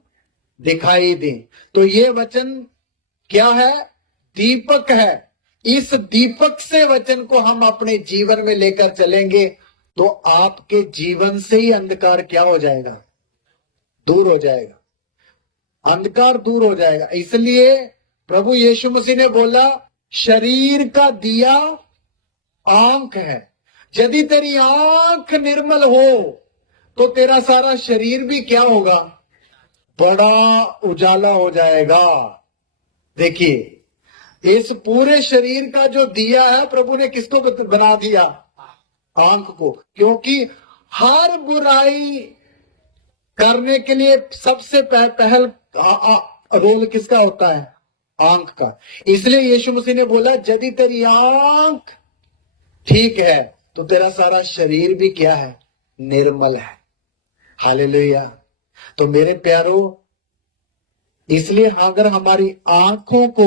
दिखाई दें। तो ये वचन क्या है? दीपक है। इस दीपक से वचन को हम अपने जीवन में लेकर चलेंगे तो आपके जीवन से ही अंधकार क्या हो जाएगा? दूर हो जाएगा। अंधकार दूर हो जाएगा। इसलिए प्रभु यीशु मसीह ने बोला शरीर का दिया आंख है। यदि तेरी आंख निर्मल हो तो तेरा सारा शरीर भी क्या होगा? बड़ा उजाला हो जाएगा। देखिए, इस पूरे शरीर का जो दिया है प्रभु ने किसको बना दिया? आंख को। क्योंकि हर बुराई करने के लिए सबसे पहल रोल किसका होता है? आंख का। इसलिए यीशु मसीह ने बोला यदि तेरी आंख ठीक है तो तेरा सारा शरीर भी क्या है? निर्मल है। हालेलुया। तो मेरे प्यारो, इसलिए अगर हमारी आंखों को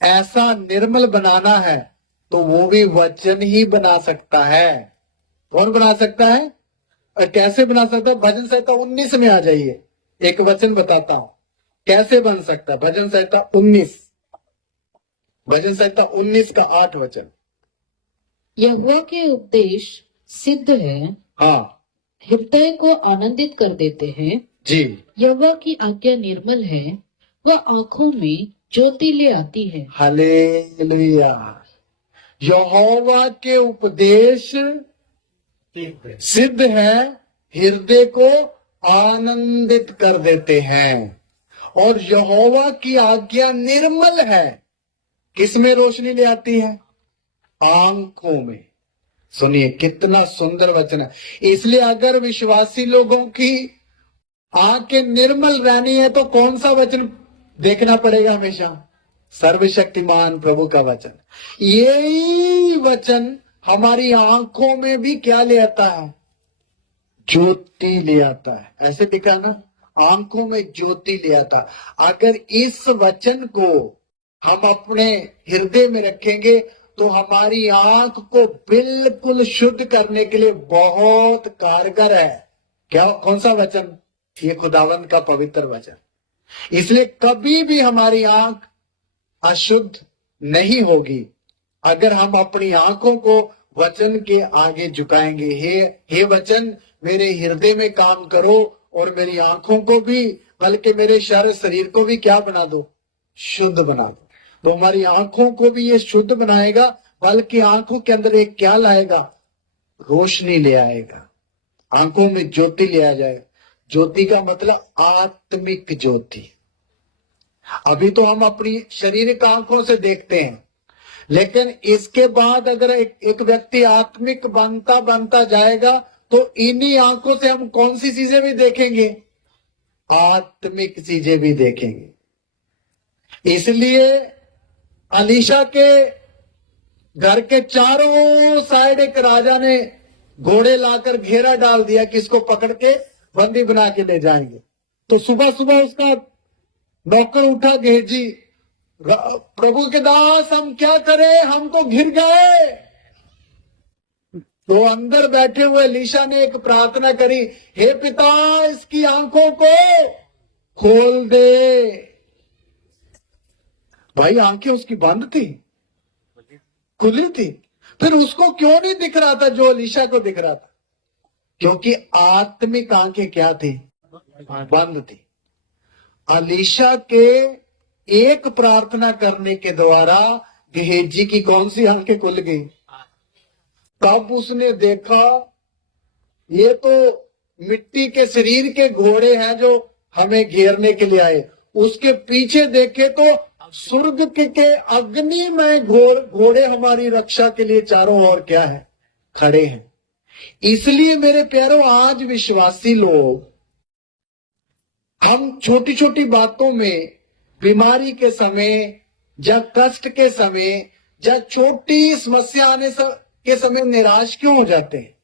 ऐसा निर्मल बनाना है तो वो भी वचन ही बना सकता है। कौन बना सकता है और कैसे बना सकता है? भजन संहिता 19 में आ जाइए, एक वचन बताता हूं कैसे बन सकता है। भजन संहिता 19, भजन संहिता 19 का 8 वचन। यहोवा के उपदेश सिद्ध है, हाँ हृदय को आनंदित कर देते हैं। जी, यहोवा की आज्ञा निर्मल है, वह आंखों में ज्योति ले आती है। हालेलुया। यहोवा के उपदेश सिद्ध है, हृदय को आनंदित कर देते हैं। और यहोवा की आज्ञा निर्मल है, किसमें रोशनी ले आती है? आंखों में। सुनिए कितना सुंदर वचन है। इसलिए अगर विश्वासी लोगों की आंखें निर्मल रहनी है तो कौन सा वचन देखना पड़ेगा? हमेशा सर्वशक्तिमान प्रभु का वचन। यही वचन हमारी आंखों में भी क्या ले आता है? ज्योति ले आता है। ऐसे दिखा ना, आंखों में ज्योति ले आता। अगर इस वचन को हम अपने हृदय में रखेंगे तो हमारी आंख को बिल्कुल शुद्ध करने के लिए बहुत कारगर है। क्या? कौन सा वचन? ये खुदावंद का पवित्र वचन। इसलिए कभी भी हमारी आंख अशुद्ध नहीं होगी अगर हम अपनी आंखों को वचन के आगे झुकाएंगे। हे वचन, मेरे हृदय में काम करो और मेरी आंखों को भी, बल्कि मेरे सारे शरीर को भी क्या बना दो? शुद्ध बना दो। तो हमारी आंखों को भी ये शुद्ध बनाएगा, बल्कि आंखों के अंदर एक क्या लाएगा? रोशनी ले आएगा। आंखों में ज्योति ले आ जाएगा। ज्योति का मतलब आत्मिक ज्योति। अभी तो हम अपनी शारीरिक आंखों से देखते हैं, लेकिन इसके बाद अगर एक व्यक्ति आत्मिक बनता बनता जाएगा तो इन्हीं आंखों से हम कौन सी चीजें भी देखेंगे? आत्मिक चीजें भी देखेंगे। इसलिए अलीशा के घर के चारों साइड एक राजा ने घोड़े लाकर घेरा डाल दिया कि इसको पकड़ के बंदी बना के ले जाएंगे। तो सुबह सुबह उसका नौकर उठा, गेहजी, प्रभु के दास हम क्या करें, हम तो घिर गए। तो अंदर बैठे हुए एलीशा ने एक प्रार्थना करी, हे पिता इसकी आंखों को खोल दे। भाई आंखें उसकी बंद थी, खुली थी, फिर उसको क्यों नहीं दिख रहा था जो एलीशा को दिख रहा था? क्योंकि आत्मिक आंखें क्या थी? बंद थी। एलीशा के एक प्रार्थना करने के द्वारा गेहजी की कौन सी आंखें खुल गई? तब उसने देखा ये तो मिट्टी के शरीर के घोड़े हैं जो हमें घेरने के लिए आए। उसके पीछे देखे तो स्वर्ग के अग्निमय घोड़े हमारी रक्षा के लिए चारों ओर क्या है? खड़े हैं। इसलिए मेरे प्यारों, आज विश्वासी लोग हम छोटी छोटी बातों में, बीमारी के समय या कष्ट के समय या छोटी समस्या आने के समय निराश क्यों हो जाते हैं?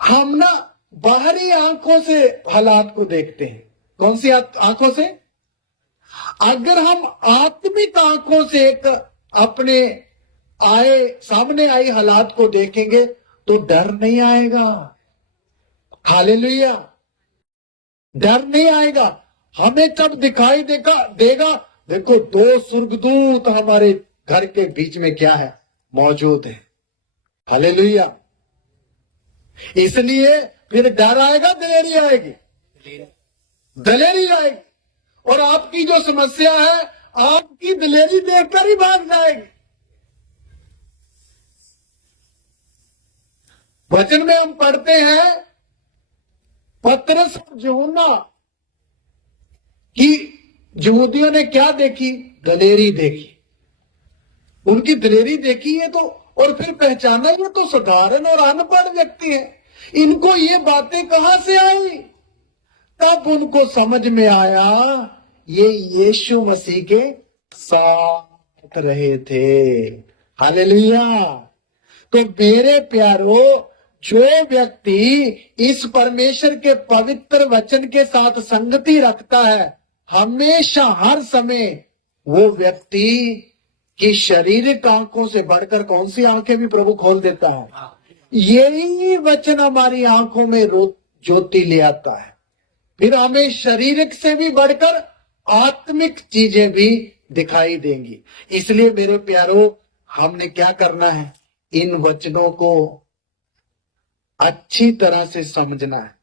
हम ना बाहरी आंखों से हालात को देखते हैं। कौन सी आंखों से? अगर हम आत्मिक आंखों से एक अपने सामने आई हालात को देखेंगे तो डर नहीं आएगा। हालेलुया। डर नहीं आएगा। हमें जब दिखाई देगा, देखो 2 स्वर्गदूत हमारे घर के बीच में क्या है? मौजूद है। हालेलुया। इसलिए फिर डर आएगा, दिलेरी आएगी, दिलेरी आएगी। और आपकी जो समस्या है आपकी दिलेरी देखकर ही भाग जाएगी। वचन में हम पढ़ते हैं पतरस और यूहन्ना कि यहूदियों ने क्या देखी? दलेरी देखी। उनकी दलेरी देखी है तो, और फिर पहचाना ये तो साधारण और अनपढ़ व्यक्ति है, इनको ये बातें कहां से आई? तब उनको समझ में आया ये यीशु मसीह के साथ रहे थे। हालेलुया। तो मेरे प्यारो, जो व्यक्ति इस परमेश्वर के पवित्र वचन के साथ संगति रखता है, हमेशा हर समय वो व्यक्ति की शारीरिक आंखों से बढ़कर कौन सी आंखें भी प्रभु खोल देता है। यही वचन हमारी आंखों में ज्योति ले आता है। फिर हमें शारीरिक से भी बढ़कर आत्मिक चीजें भी दिखाई देंगी। इसलिए मेरे प्यारो, हमने क्या करना है? इन वचनों को अच्छी तरह से समझना है।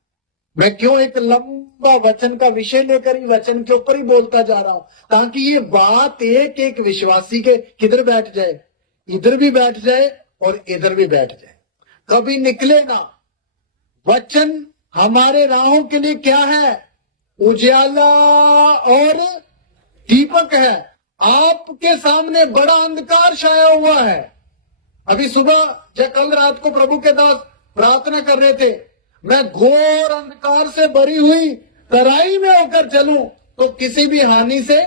मैं क्यों एक लंबा वचन का विषय लेकर ही वचन के ऊपर ही बोलता जा रहा हूं, ताकि ये बात एक एक विश्वासी के किधर बैठ जाए, इधर भी बैठ जाए और इधर भी बैठ जाए, कभी निकले ना। वचन हमारे राहों के लिए क्या है? उजाला और दीपक है। आपके सामने बड़ा अंधकार छाया हुआ है। अभी सुबह या कल रात को प्रभु के दास प्रार्थना कर रहे थे, मैं घोर अंधकार से भरी हुई तराई में होकर चलूं तो किसी भी हानि से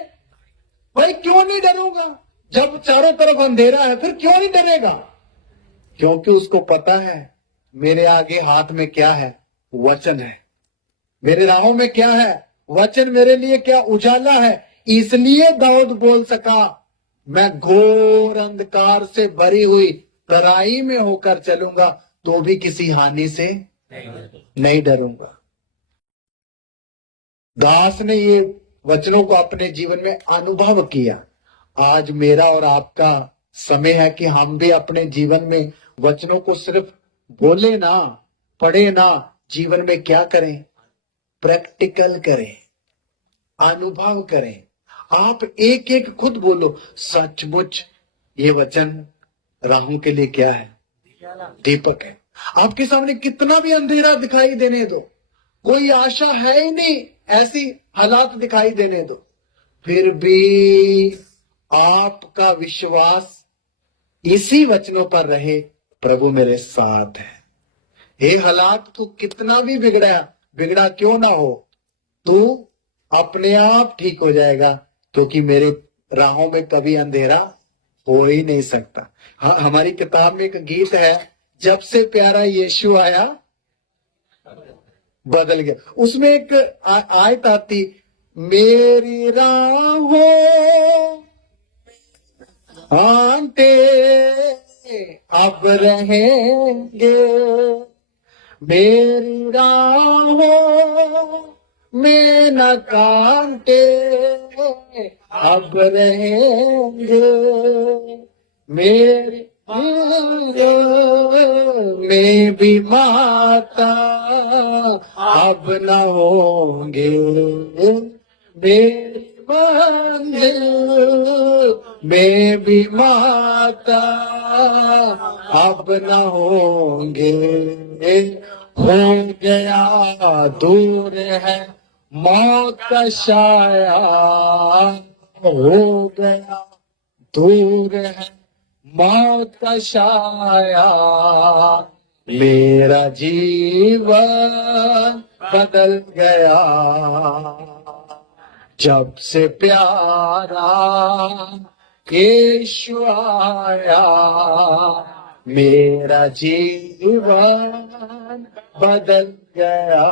भाई क्यों नहीं डरूंगा? जब चारों तरफ अंधेरा है फिर क्यों नहीं डरेगा? क्योंकि उसको पता है मेरे आगे हाथ में क्या है? वचन है। मेरे राहों में क्या है? वचन। मेरे लिए क्या उजाला है। इसलिए दाऊद बोल सका, मैं घोर अंधकार से भरी हुई तराई में होकर चलूंगा तो भी किसी हानि से नहीं डरूंगा। दास ने ये वचनों को अपने जीवन में अनुभव किया। आज मेरा और आपका समय है कि हम भी अपने जीवन में वचनों को सिर्फ बोले ना, पढ़े ना, जीवन में क्या करें? प्रैक्टिकल करें, अनुभव करें। आप एक एक खुद बोलो, सचमुच ये वचन राहों के लिए क्या है? दीपक है। आपके सामने कितना भी अंधेरा दिखाई देने दो, कोई आशा है ही नहीं, ऐसी हालात दिखाई देने दो, फिर भी आपका विश्वास इसी वचनों पर रहे, प्रभु मेरे साथ है। ये हालात तो कितना भी बिगड़ा क्यों ना हो, तू अपने आप ठीक हो जाएगा, क्योंकि मेरे राहों में कभी अंधेरा हो ही नहीं सकता। हाँ, हमारी किताब में एक गीत है, जब से प्यारा यीशु आया बदल गया। उसमें एक आयत आती, मेरी राहों आंटे अब रहेंगे, मेरी राहों में न कांटे अब रहेंगे, मेरी में भी माता अब न होंगे, मेरी मंदिर में भी माता अब न होंगे। हो गया दूर है मौत का साया, हो गया दूर है मौत का साया, मेरा जीवन बदल गया, जब से प्यारा यीशु आया, मेरा जीवन बदल गया।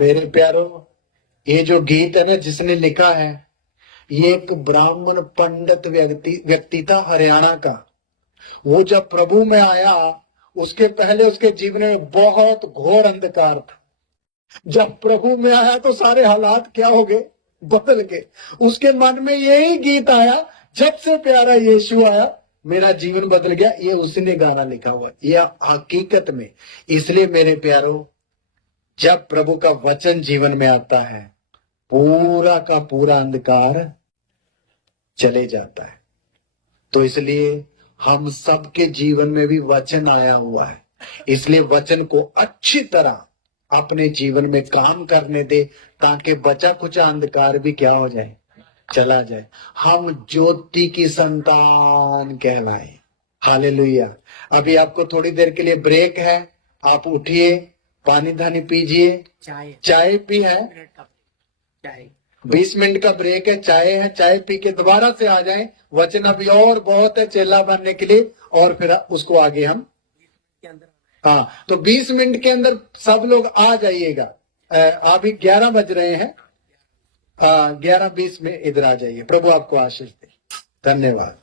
मेरे प्यारो, ये जो गीत है ना, जिसने लिखा है, ये एक ब्राह्मण पंडित व्यक्ति था हरियाणा का। वो जब प्रभु में आया, उसके पहले उसके जीवन में बहुत घोर अंधकार था। जब प्रभु में आया तो सारे हालात क्या हो गए? बदल गए। उसके मन में यही गीत आया, जब से प्यारा यीशु आया मेरा जीवन बदल गया। ये उसने गाना लिखा हुआ, ये हकीकत में। इसलिए मेरे प्यारो, जब प्रभु का वचन जीवन में आता है, पूरा का पूरा अंधकार चले जाता है। तो इसलिए हम सबके जीवन में भी वचन आया हुआ है, इसलिए वचन को अच्छी तरह अपने जीवन में काम करने दे, ताकि बचा कुछ अंधकार भी क्या हो जाए, चला जाए, हम ज्योति की संतान कहलाए। हालेलुया। अभी आपको थोड़ी देर के लिए ब्रेक है, आप उठिए, पानी धानी पीजिए, चाय भी है, 20 मिनट का ब्रेक है, चाय है, चाय पी के दोबारा से आ जाएं। वचन अभी और बहुत है चेला बनने के लिए, और फिर उसको आगे हम, हाँ, तो 20 मिनट के अंदर सब लोग आ जाइएगा। अभी 11 बज रहे हैं, 11:20 में इधर आ जाइए। प्रभु आपको आशीष दे। धन्यवाद।